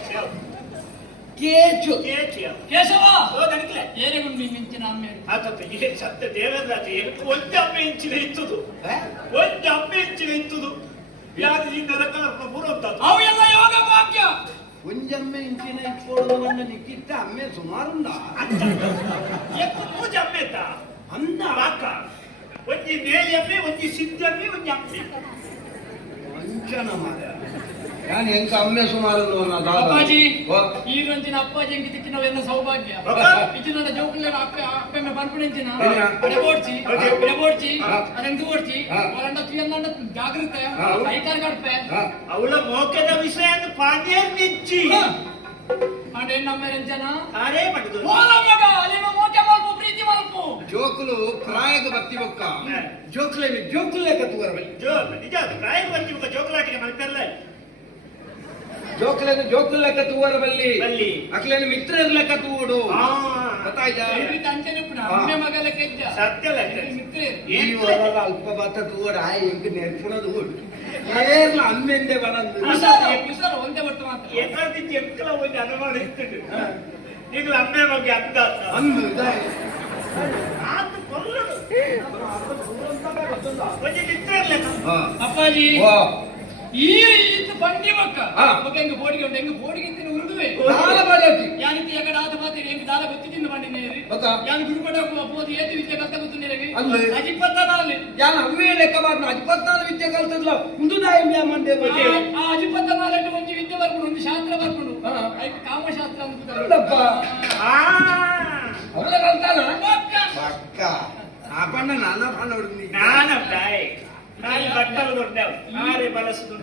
ಕೇಚು ಕೇಚು ಕೇಶವ ಓ ನನಗೆ ಏನೆಗುಂಡು ಮಿಂಚಿನ ಅಮ್ಮೆ ಆತತ್ತು ಏ ಸತ್ಯ ದೇವೇಂದ್ರಾಜ ಒಂದು ಅಮ್ಮೆ ಇಂಚಿನ ಇತ್ತದು ಒಂದು ಅಮ್ಮೆ ಇಂಚಿನ ಇತ್ತದು ಯಾವ್ದು ಈ ನರಕಲ ಪೂರ ಅಂತದ್ದು ಅವು ಎಲ್ಲ ಯೋಗ ಭಾಗ್ಯ ಒಂಜಮ್ಮೆ ಇಂಚಿನ ಇಪ್ಪೊಳ್ಳುವನ್ನ ನಿಕ್ಕಿಟ್ಟ ಅಮ್ಮೆ ಸುಮಾರುಂಡ ಎತ್ತು ಪೂಜೆ ಅಮ್ಮೆ ಇತ್ತ ಅಂದ ಅಕ್ಕ ಒಂಜಿ ನೇಲಿ ಅಮ್ಮೆ ಒಂಜಿ ಸಿದ್ಧ ಅಮ್ಮೆ ಒಂಜಿ ಅಮ್ಮೆ ವಂಚನ ಮಾರ ಯಾನ್ ಎಂಕ ಅಮ್ಮೆ ಸುಮಾರು ಅಪ್ಪಾಜಿ ಈಗಂಚಿನ ಅಪ್ಪಾಜಿ ಎಂಗಿ ತಿಕ್ಕಿನವೆಲ್ಲ ಸೌಭಾಗ್ಯ ಇಚ್ಚಿನ ಜೋಕುಲ್ಲ ಅಪ್ಪೆಮ್ಮೆ ಪನ್ಪುಣೆಂಚಿನ ಎಡಬೋಡ್ಚಿ ಅದೆಂದು ಓಡ್ಚಿ ಅವರಂಡ ತುಯನ್ನ ಜಾಗೃತೆ ಕೈಕಾರ ಕಡ್ಪೆ ಅವಳ ಮೋಕದ ವಿಷಯ ಪಾಂಡ್ಯರ್ ನಿಚ್ಚಿ ಅಂಡ್ ಎನ್ನಮ್ಮೆರೆಂಚನ ಅದೇ ಮಾಡಿದ್ರು ಓಲ ಮಗ ನಿಮ್ಮ ಮೋಕೆ ಮಾಡ್ಬೋ ಪ್ರೀತಿ ಜೋಕುಲು ಪ್ರಾಯಗ ಭಕ್ತಿ ಬೊಕ್ಕ ಜೋಕುಲೇನು ಜೋಕುಲ್ ಲೆಕ್ಕ ತೂವರಬಲ್ಲಿ ನಿಜ ಪ್ರಾಯ ಬರ್ತಿ ಜೋಕುಲಾಟಿಗೆ ಮಲ್ಪೆಲ್ಲ ಜೋಕುಲೇನು ಜೋಕುಲ್ ಲೆಕ್ಕ ತೂವರಬಲ್ಲಿ ಬಲ್ಲಿ ಅಕ್ಲೇನು ಮಿತ್ರರ ಲೆಕ್ಕ ತೂವಡು ಗೊತ್ತಾಯ್ತಾ ಅಂಚನೆ ಪುಣ ಅಮ್ಮೆ ಮಗಲ ಕೆಜ್ಜ ಸತ್ಯ ಮಿತ್ರೆ ಈ ವಾರದ ಅಲ್ಪ ಭತ್ತ ತೂವಡ ಇಂಕ ನೆರ್ಪುಣದು ಏರ್ಲ ಅಮ್ಮೆಂದೆ ಬರಂದು ಕುಸರ ಒಂದೇ ಬಟ್ಟು ಮಾತ್ರ ಏಕಾದಿ ಎಂಕಲ ಒಂದು ಅನುಮಾನ ಇರ್ತದೆ ಈಗಲೂ ಅಮ್ಮೆ ಬಗ್ಗೆ ಅರ್ಥ ಅಂದು ಆತ ಕೊಲ್ಲಡು ಒಂದು ಮಿತ್ರ ಅಪ್ಪಾಜಿ ವಾ ಈ ರೀತಿ ಬಂಡಿ ಮಕ್ಕ ಹಾ. ಹೆಂಗ ಬೋಡಿಗೆ ಉಂಟು ಹೆಂಗ ಬೋಡಿಗೆ ತಿನ್ನು ಉರುದುವೆ ನಾಲ ಬಾಜಿ ಯಾನಿತಿ ಯಕಡ ಆತ ಮಾತಿರಿ ಹೆಂಗ ದಾಲ ಗೊತ್ತಿದ್ದ ಬಂಡಿನೇರಿ ಗೊತ್ತಾ? ಯಾನ್ ಗುರುಪಡ ಬೋದು ಏತಿ ವಿದ್ಯೆ ಕಲ್ತ ಗೊತ್ತಿನೇರಿ ಅಲ್ಲೇ. ಅಜಿಪತ್ತನಾಲಿ ಯಾನ ಅವ್ವೇ ಲೆಕ್ಕ ಮಾಡ್ನ 14 ವಿದ್ಯೆ ಕಲ್ತದ್ಲ ಮುಂದು ದಾಯ ಮಂದೆ ಬಗ್ಗೆ ಆ ಅಜಿಪತ್ತನಾಲಲ್ಲಿ ಒಂಜಿ ವಿದ್ಯೆ ಬರ್ಕೊಂಡು ಒಂದು ಶಾಸ್ತ್ರ ಬರ್ಕೊಂಡು ಹಾ. ಅದಕ್ಕೆ ಕಾಮಶಾಸ್ತ್ರ ಅಂತ ಅಲ್ಲಪ್ಪ ಅವಳ ಕಲ್ತಾನ ಪಕ್ಕ. ಪಕ್ಕ ಆ ಪಣ್ಣ ನಾನ ಪಣ್ಣ ಹುಡುಗಿ ನಾನು ತಾಯಿ ನಾನು ಬಟ್ಟಲು ದೊಡ್ಡವು ಆರೆ ಬಳಸುದು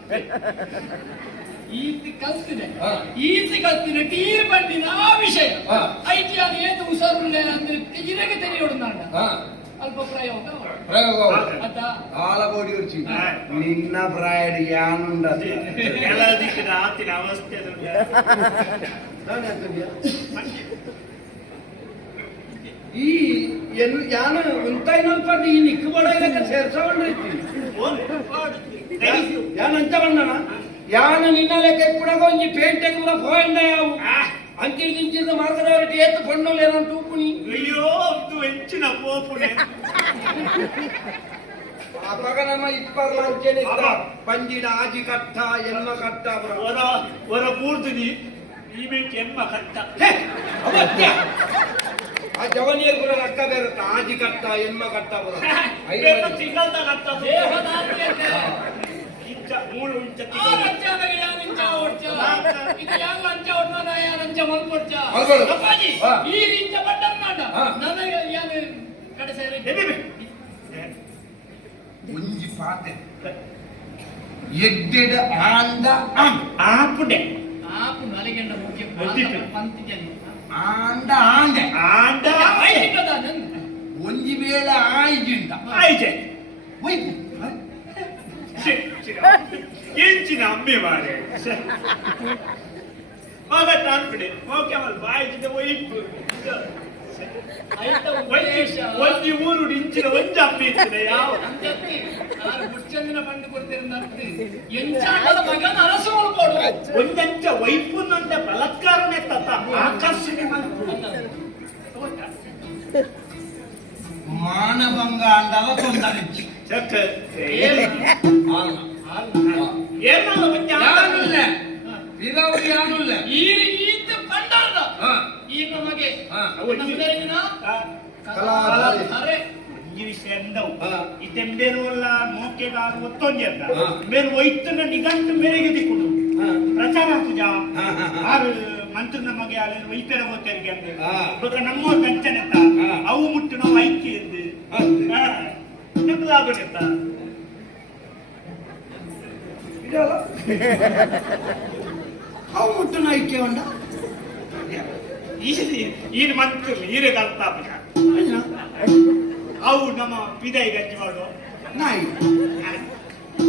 ಈತಿ ಕಲ್ತಿದೆ ಹಾ. ಈತಿ ಕಲ್ತಿನ ಟೀರ್ ಬಂಡಿನ ಆ ವಿಷಯ ಹಾ. ಐಟಿ ಅದು ಏತು ಉಸರುಳ್ಳೆ ಅಂದ್ರೆ ಇರಗೆ ತೆರೆಯೋಡು ನಾಡ ಹಾ ಅಲ್ಪ ಪ್ರಯೋಗ ಪ್ರಯೋಗ ಅದ ಆಲ ಬೋಡಿ ಉರ್ಚಿ ಹಾ. ನಿನ್ನ ಪ್ರಾಯಡ್ ಯಾನುಂಡ ಎಲ್ಲ ದಿಕ್ಕಿನ ಆತಿನ ಅವಸ್ಥೆ ಈ ಎನ್ನು ಯಾನ ಉಂಟಾಯ್ನಲ್ಪಟ್ಟು ಈ ನಿಕ್ಕು ಬಡ ಇಲಕ್ಕ ಸೇರ್ಸಗೊಂಡಿರ್ತಿ ಯಾನ ಅಂಚ ಬಣ್ಣನ ಯಾನ ನಿನ್ನ ಲೆಕ್ಕ ಇಪ್ಪಡಗ ಒಂಜಿ ಪೇಂಟೆಗ್ ಕೂಡ ಹೋಯಂಡ ಯಾವು ಅಂಚಿನ ದಿಂಚಿದ ಮಾರ್ಗದವರಿಗೆ ಏತು ಪಣ್ಣೋಲ್ ಏನಂತ ಉಪ್ಪುನಿ ಅಯ್ಯೋ ಒಂದು ಹೆಚ್ಚಿನ ಪೋಪುನೆ ಅವಾಗ ನಮ್ಮ ಇಪ್ಪರ್ಲ ಅಂಚೆನೆ ಪಂಜಿನ ಆಜಿ ಕಟ್ಟ ಎನ್ನ ಕಟ್ಟ ಹೊರ ಹೊರ ಕೂರ್ತೀನಿ ಈ ಬೇಕು ಎಮ್ಮ ಕಟ್ಟ ಅವತ್ಯ ಆ ಜವನಿಯರ್ ಕೂಡ ಅಕ್ಕ ಬೇರುತ್ತ ಆಜಿ ಕಟ್ಟ ಎಮ್ಮ ಕಟ್ಟ ಬರ ತಿಂಗಳದ ಕಟ್ಟ ದೇಹದಾತ್ಯತೆ ಇಂಚ ಮೂಳು ಇಂಚ ಆ ರಂಚಾದಾಗ ಯಾನಿಂಚ ಓಡ್ಚ ಇದು ಯಾವ ರಂಚ ಓಡ್ನೋನ ಯಾ ರಂಚ ಮಲ್ಕೊಡ್ಚ ಮಲ್ಕೊಡು. ಅಪ್ಪಾಜಿ ಹಾ. ಈ ರಿಂಚ ಬಟ್ಟನ್ ಮಾಡ ಹಾ. ನನಗೆ ಯಾನು ಕಡೆ ಸೇರಿ ಒಂಜಿ ಪಾತೆ ಎಡ್ಡೆಡ ಆಂಡ ಆಪುಡೆ ಆಪು ನಲಿಗೆಂಡ ಮುಖ್ಯ ಗೊತ್ತಿತ್ತು. ಪಂತಿ ಜನ್ಮ ಆಂಡ ಆಂಡೆ ಆಂಡ ಐಟಿಕದ ನಂದು ಒಂಜಿ ವೇಳೆ ಆಯ್ಜಿಂಡ ಆಯ್ತೆ ಒಯ್ದು ಎಂಚಿನ ಅಮ್ಮೆ ಮಾರೆ ಮಗ ತಾನ್ಬಿಡಿ ಓಕೆ ಮಲ್ ಬಾಯ್ಜಿದ ಒಯ್ಪು ಐತ ಉಪದೇಶ ಒಂಜಿ ಊರು ಇಂಚಿನ ಒಂಜಿ ಅಮ್ಮೆ ಇರ್ತದೆ ಯಾವ ಅಂಜತ್ತಿ ಆರು ಮುಚ್ಚಂದಿನ ಬಂದು ಕೊಡ್ತಿರಂತೆ ಎಂಚಾಟದ ಮಗನ ಅರಸು ಮಾಡ್ಕೊಡು ಒಂದಂಚ ವೈಪುನಂತ ಬಲತ್ಕಾರನೇ ತತ್ತ ಆಕರ್ಷಣೆ ಮಾನಭಂಗ ಅಂಡಲ ತೊಂದರೆಚ್ಚಿ ಚಕ್ಕ ಯಾನುಲ್ಲ ವಿರೌಡಿ ಯಾನುಲ್ಲ ಈ ರೀತಿ ಕಂಡಾರ್ದ ಹಾ. ಈ ನಮಗೆ ಹಾ. ನಮ್ಮೆಲ್ಲರಿಗಿನ ಕಲಾಧಾರೆ. ಅರೆ ಈ ವಿಷಯ ಎಂದವು ಹಾ. ಇತೆಂಬೇರುವಲ್ಲ ಮೋಕೆಗಾರು ಒತ್ತೊಂಜಿ ಅಂತ ಹಾ. ಬೇರು ಒಯ್ತನ ನಿಗಂಟು ಮೇರೆಗೆ ದಿಕ್ಕುಡು ಹಾ. ಪ್ರಚಾರ ಪೂಜ ಹಾ, ಹಾ, ಹಾ. ಆರು ಮಂತ್ರ ನಮಗೆ ಅಲ್ಲಿ ವೈದ್ಯರ ಹೋಗ್ತಾರಿಗೆ ಅಂದ್ರೆ ಹಾ. ಇವಾಗ ನಮ್ಮ ಗಂಟನೆತ್ತ ಹಾ. ಅವು ಮುಟ್ಟು ನಾವು ಐಕ್ಯ ಎಂದು ನಮ್ದಾಗನೆತ್ತ ಇದಲ್ಲ ಅವು ಮುಟ್ಟು ನೈಕೆ ಉಂಡ ಈನು ಮಂತ್ರ ಈರೆ ಕಲ್ತಾಪನ ಅವು ನಮ್ಮ ಪಿದೈ ಗಂಜಿ ಮಾಡುವ ನಾಯಿ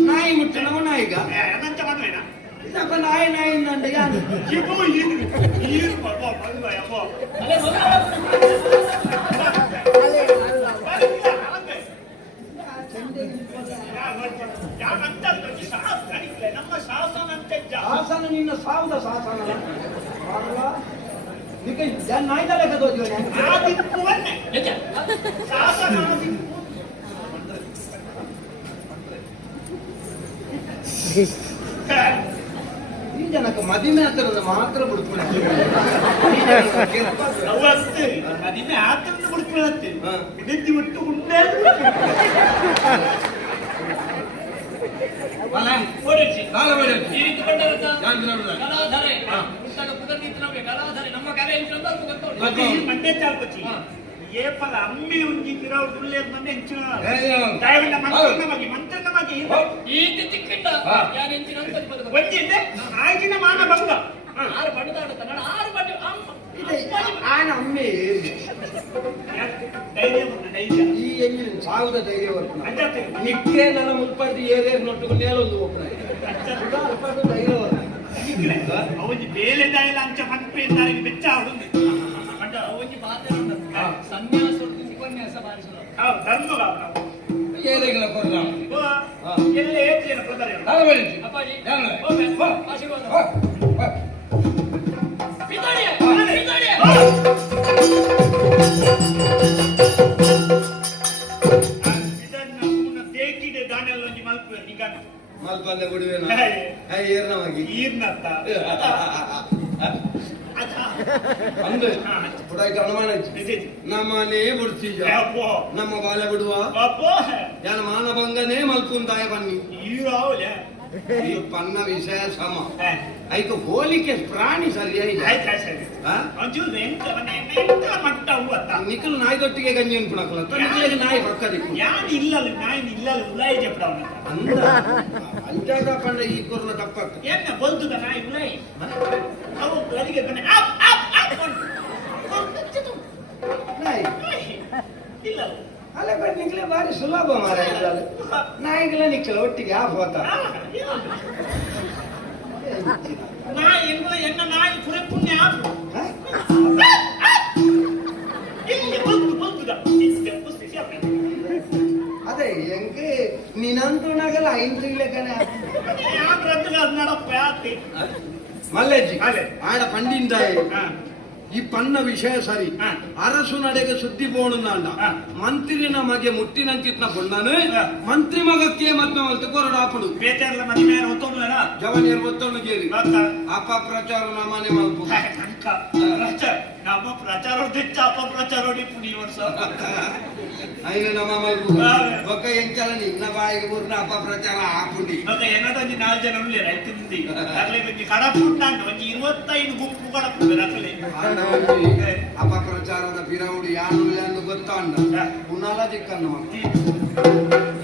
ನಾಯಿ ಮುಟ್ಟು ನಾವು ನಾಯಿಗ ಅದಂತ ಮದುವೆನಾ ಇದಪ್ಪ ನಾಯಿ ನಾಯಿ ನಂಡ ಯಾನು ಇವು ಈರು ಮಾಡುವ ಮದುವೆ ಅಪ್ಪ ಅಲೆ ಮೊದಲ ನಮ್ಮ ಶಾಸನ ಅಂತ ಶಾಸನ ನಿನ್ನ ಸಾವುದ ಶಾಸನ ನಾಯಿದ ಲೆಕ್ಕ ತೋದಿವ ಆದಿತ್ಯವನ್ನೇ ಎಜ ಶಾಸನ ಆದಿತ್ಯ ಈ ಜನಕ್ಕೆ ಮದಿಮೆ ಹತ್ತಿರದ ಮಾತ್ರ ಬಿಡ್ಕೊಂಡು ಅವತ್ತು ಮದಿಮೆ ಆತಂತ ಬಿಡ್ಕೊಳ್ಳತ್ತೆ ಹಾ. ಉಳಿದು ಬಿಟ್ಟು ಉಂಡೆ ಓಡಿಸಿ ಕಾಲ ಬಡಿಸಿ. ಈ ರೀತಿ ಕಂಡಾರ್ದ ಯಾನ್ ನೋಡುದ? ಕಲಾಧಾರೆ ಹಾ. ಪುಸ್ತಕ ಪುದರ್ನೀತಿ ನಮಗೆ ಕಲಾಧಾರೆ ನಮ್ಮ ಕರೆ ಅಂತ ಗೊತ್ತೋಡಿ ಮತ್ತೆ ಈ ಮಂಡ್ಯ ಚಾಲ್ಪಚ್ಚಿ ಏಪಲ ಅಮ್ಮಿ ಉಂಜಿ ತಿರವು ದುಳ್ಳೆ ಮಂದೆ ಹೆಂಚಿನ ದಯವಿಟ್ಟ ಮಂತ್ರ ನಮಗೆ ಈ ತಿಕ್ಕಿಟ್ಟ ಹಾ. ಯಾರು ಹೆಂಚಿನ ಅಂತ ಬದುಕು ಗೊತ್ತಿದ್ದೆ ಆಯ್ತಿನ ಮಾನ ಭಂಗ ಆರು ಬಡದಾಡುತ್ತ ನಾನು ಆರು ಬಡ್ಡಿ ಆನ ಅಮ್ಮೆ ಧೈರ್ಯ ಧೈರ್ಯ ಈ ಎಂಜಿನ ಸಾವುದ ಧೈರ್ಯ ಬರ್ತಾನೆ ಅಂಜತ್ತೆ ನಿಕ್ಕೆ ನನ್ನ ಮುಲ್ಪಟ್ಟು ಏರಿಯರ್ ನೊಟ್ಟು ನೇಲೊಂದು ಒಪ್ಪನ ಧೈರ್ಯ ಬರ್ತಾನೆ ಅವಜಿ ಬೇಲೆ ದಾಯಿಲ ಅಂಚ ಪಂಪೆ ಇದ್ದಾರೆ ಬೆಚ್ಚ ಆಡುಂದು ಪಂಡ ಅವನಿಗೆ ಪಾತ್ರ ಸನ್ಯಾಸ ಉಪನ್ಯಾಸ ಬಾರಿಸಲು ಧರ್ಮ ಏರಿಗಳ ಕೊರ್ಲ ಎಲ್ಲ ಏರಿನ ಪ್ರಧಾನ ಅಪ್ಪಾಜಿ ಯಾರು? ಆಶೀರ್ವಾದ ಹೋ, ಹೋ. ಪಿತಾಡಿಯ ಪಿತಾಡಿಯ ಇದನ್ನ ದೇಕಿಡೆ ದಾನೆಲ್ಲೊಂಜಿ ಮಲ್ಪುವೆ ನಿಗನ ಮಲ್ಪಲ್ಲೆ ಬಿಡುವೇನ ಏರ್ನವಾಗಿ ಈರ್ನತ್ತ ಅಂದು ಪುಡಾಯ್ತು ಅನುಮಾನ ಇತ್ತು. ನಮ್ಮನೇ ಬಿಡ್ತೀಜ ನಮ್ಮ ಬಾಲ ಬಿಡುವ ಯಾನ ಮಾನಭಂಗನೇ ಮಲ್ಪುಂದಾಯ ಬನ್ನಿ ಈರಾವಲೆ ಈ ಪನ್ನ ವಿಷಯ ಸಮ ಐಕ ಹೋಲಿಕೆ ಪ್ರಾಣಿ ಸರಿಯಾಗಿ ಒಂಚೂರು ಎಂತ ಮಟ್ಟ ಹೂವತ್ತ ನಿಖಲ್ ನಾಯಿ ದೊಟ್ಟಿಗೆ ಗಂಜಿ ಅನ್ಕೊಳಕಲ್ಲ ನಿಖಲಿಗೆ ನಾಯಿ ಪಕ್ಕದಿಕ್ಕು ಯಾನ್ ಇಲ್ಲಲ್ಲ ನಾಯಿನ್ ಇಲ್ಲಲ್ಲ ಉಲಾಯಿ ಜಪ್ಡವನ ಅಂದ ಅಂಜಾಗ ಪಂಡ ಈ ಕೊರ್ಲ ತಪ್ಪಕ್ಕ ಏನ ಬಲ್ತುದ ನಾಯಿ ಉಲಾಯಿ ಅವು ಅದಕ್ಕೆ ಕಣೆ ಅಪ್ ಅಪ್ ಅಪ್ ನಾಯಿ ಇಲ್ಲ ಅಲ್ಲ ಬಟ್ ನಿಖಲೆ ಬಾರಿ ಸುಲಭ ಮಾರ ನಾಯಿಗಳ ನಿಖಲ ಒಟ್ಟಿಗೆ ಆಫ್ ಹೋತ ನಾಯಿ ಎನ್ನ ನಾಯಿ ಪುರೆ ಪುಣ್ಯ ಆಪು ಇಲ್ಲಿ ಬಲ್ತುದ ಅದೇ ಹೆಂಗೆ ನೀನಂತೂ ನಗಲ್ಲ ಐಂತಿಗ್ಲೆ ಕಣ നടപ്പ ಮಲ್ಲೆಜ್ಜಿ ಅದೇ. ಆಡ ಪಂಡಿಂದ ಈ ಪನ್ನ ವಿಷಯ ಸರಿ ಅರಸು ನಡೆಗೆ ಸುದ್ದಿ ಬೋಣುಂದ ಮಂತ್ರಿ ನಮಗೆ ಮುಟ್ಟಿನಂಚಿತ್ನ ಬಣ್ಣನು ಮಂತ್ರಿ ಮಗಕ್ಕೆ ಮತ್ತೆ ಮಲ್ತು ಕೊರಡಾಪುಡು ಬೇತಾರಲ್ಲ ಮದುವೆ ಹೊತ್ತೋಣ ಜವನಿಯರ್ ಗೊತ್ತವನು ಕೇಳಿ ಅಪಪ್ರಚಾರ ನಮ್ಮನೆ ಮಲ್ಪು ನಮ್ಮ ಪ್ರಚಾರ ತೆಚ್ಚ ಅಪಪ್ರಚಾರ ಪುಡಿ ವರ್ಷ ಐನು ನಮ್ಮ ಮಲ್ಪು ಒಕ್ಕ ಎಂಚಲ ನಿನ್ನ ಬಾಯಿಗೆ ಊರ್ನ ಅಪಪ್ರಚಾರ ಆಪುಡಿ ಮತ್ತೆ ಏನದೊಂದು 4 ಜನ ಉಳ್ಳಿ ರೈತಂದಿ ಅರ್ಲೆ ಬಂದು ಕಡಪುಂಡ ಒಂದು 25 ಗುಂಪು ಕಡಪು ರಕಲೆ ಅಪಪ್ರಚಾರದ ಪಿರವುಡು ಯಾನು ಎಂದು ಗೊತ್ತಾಂಡ ಪುನಲ ಚಿಕ್ಕನ್ನು ಮಕ್ಕಳು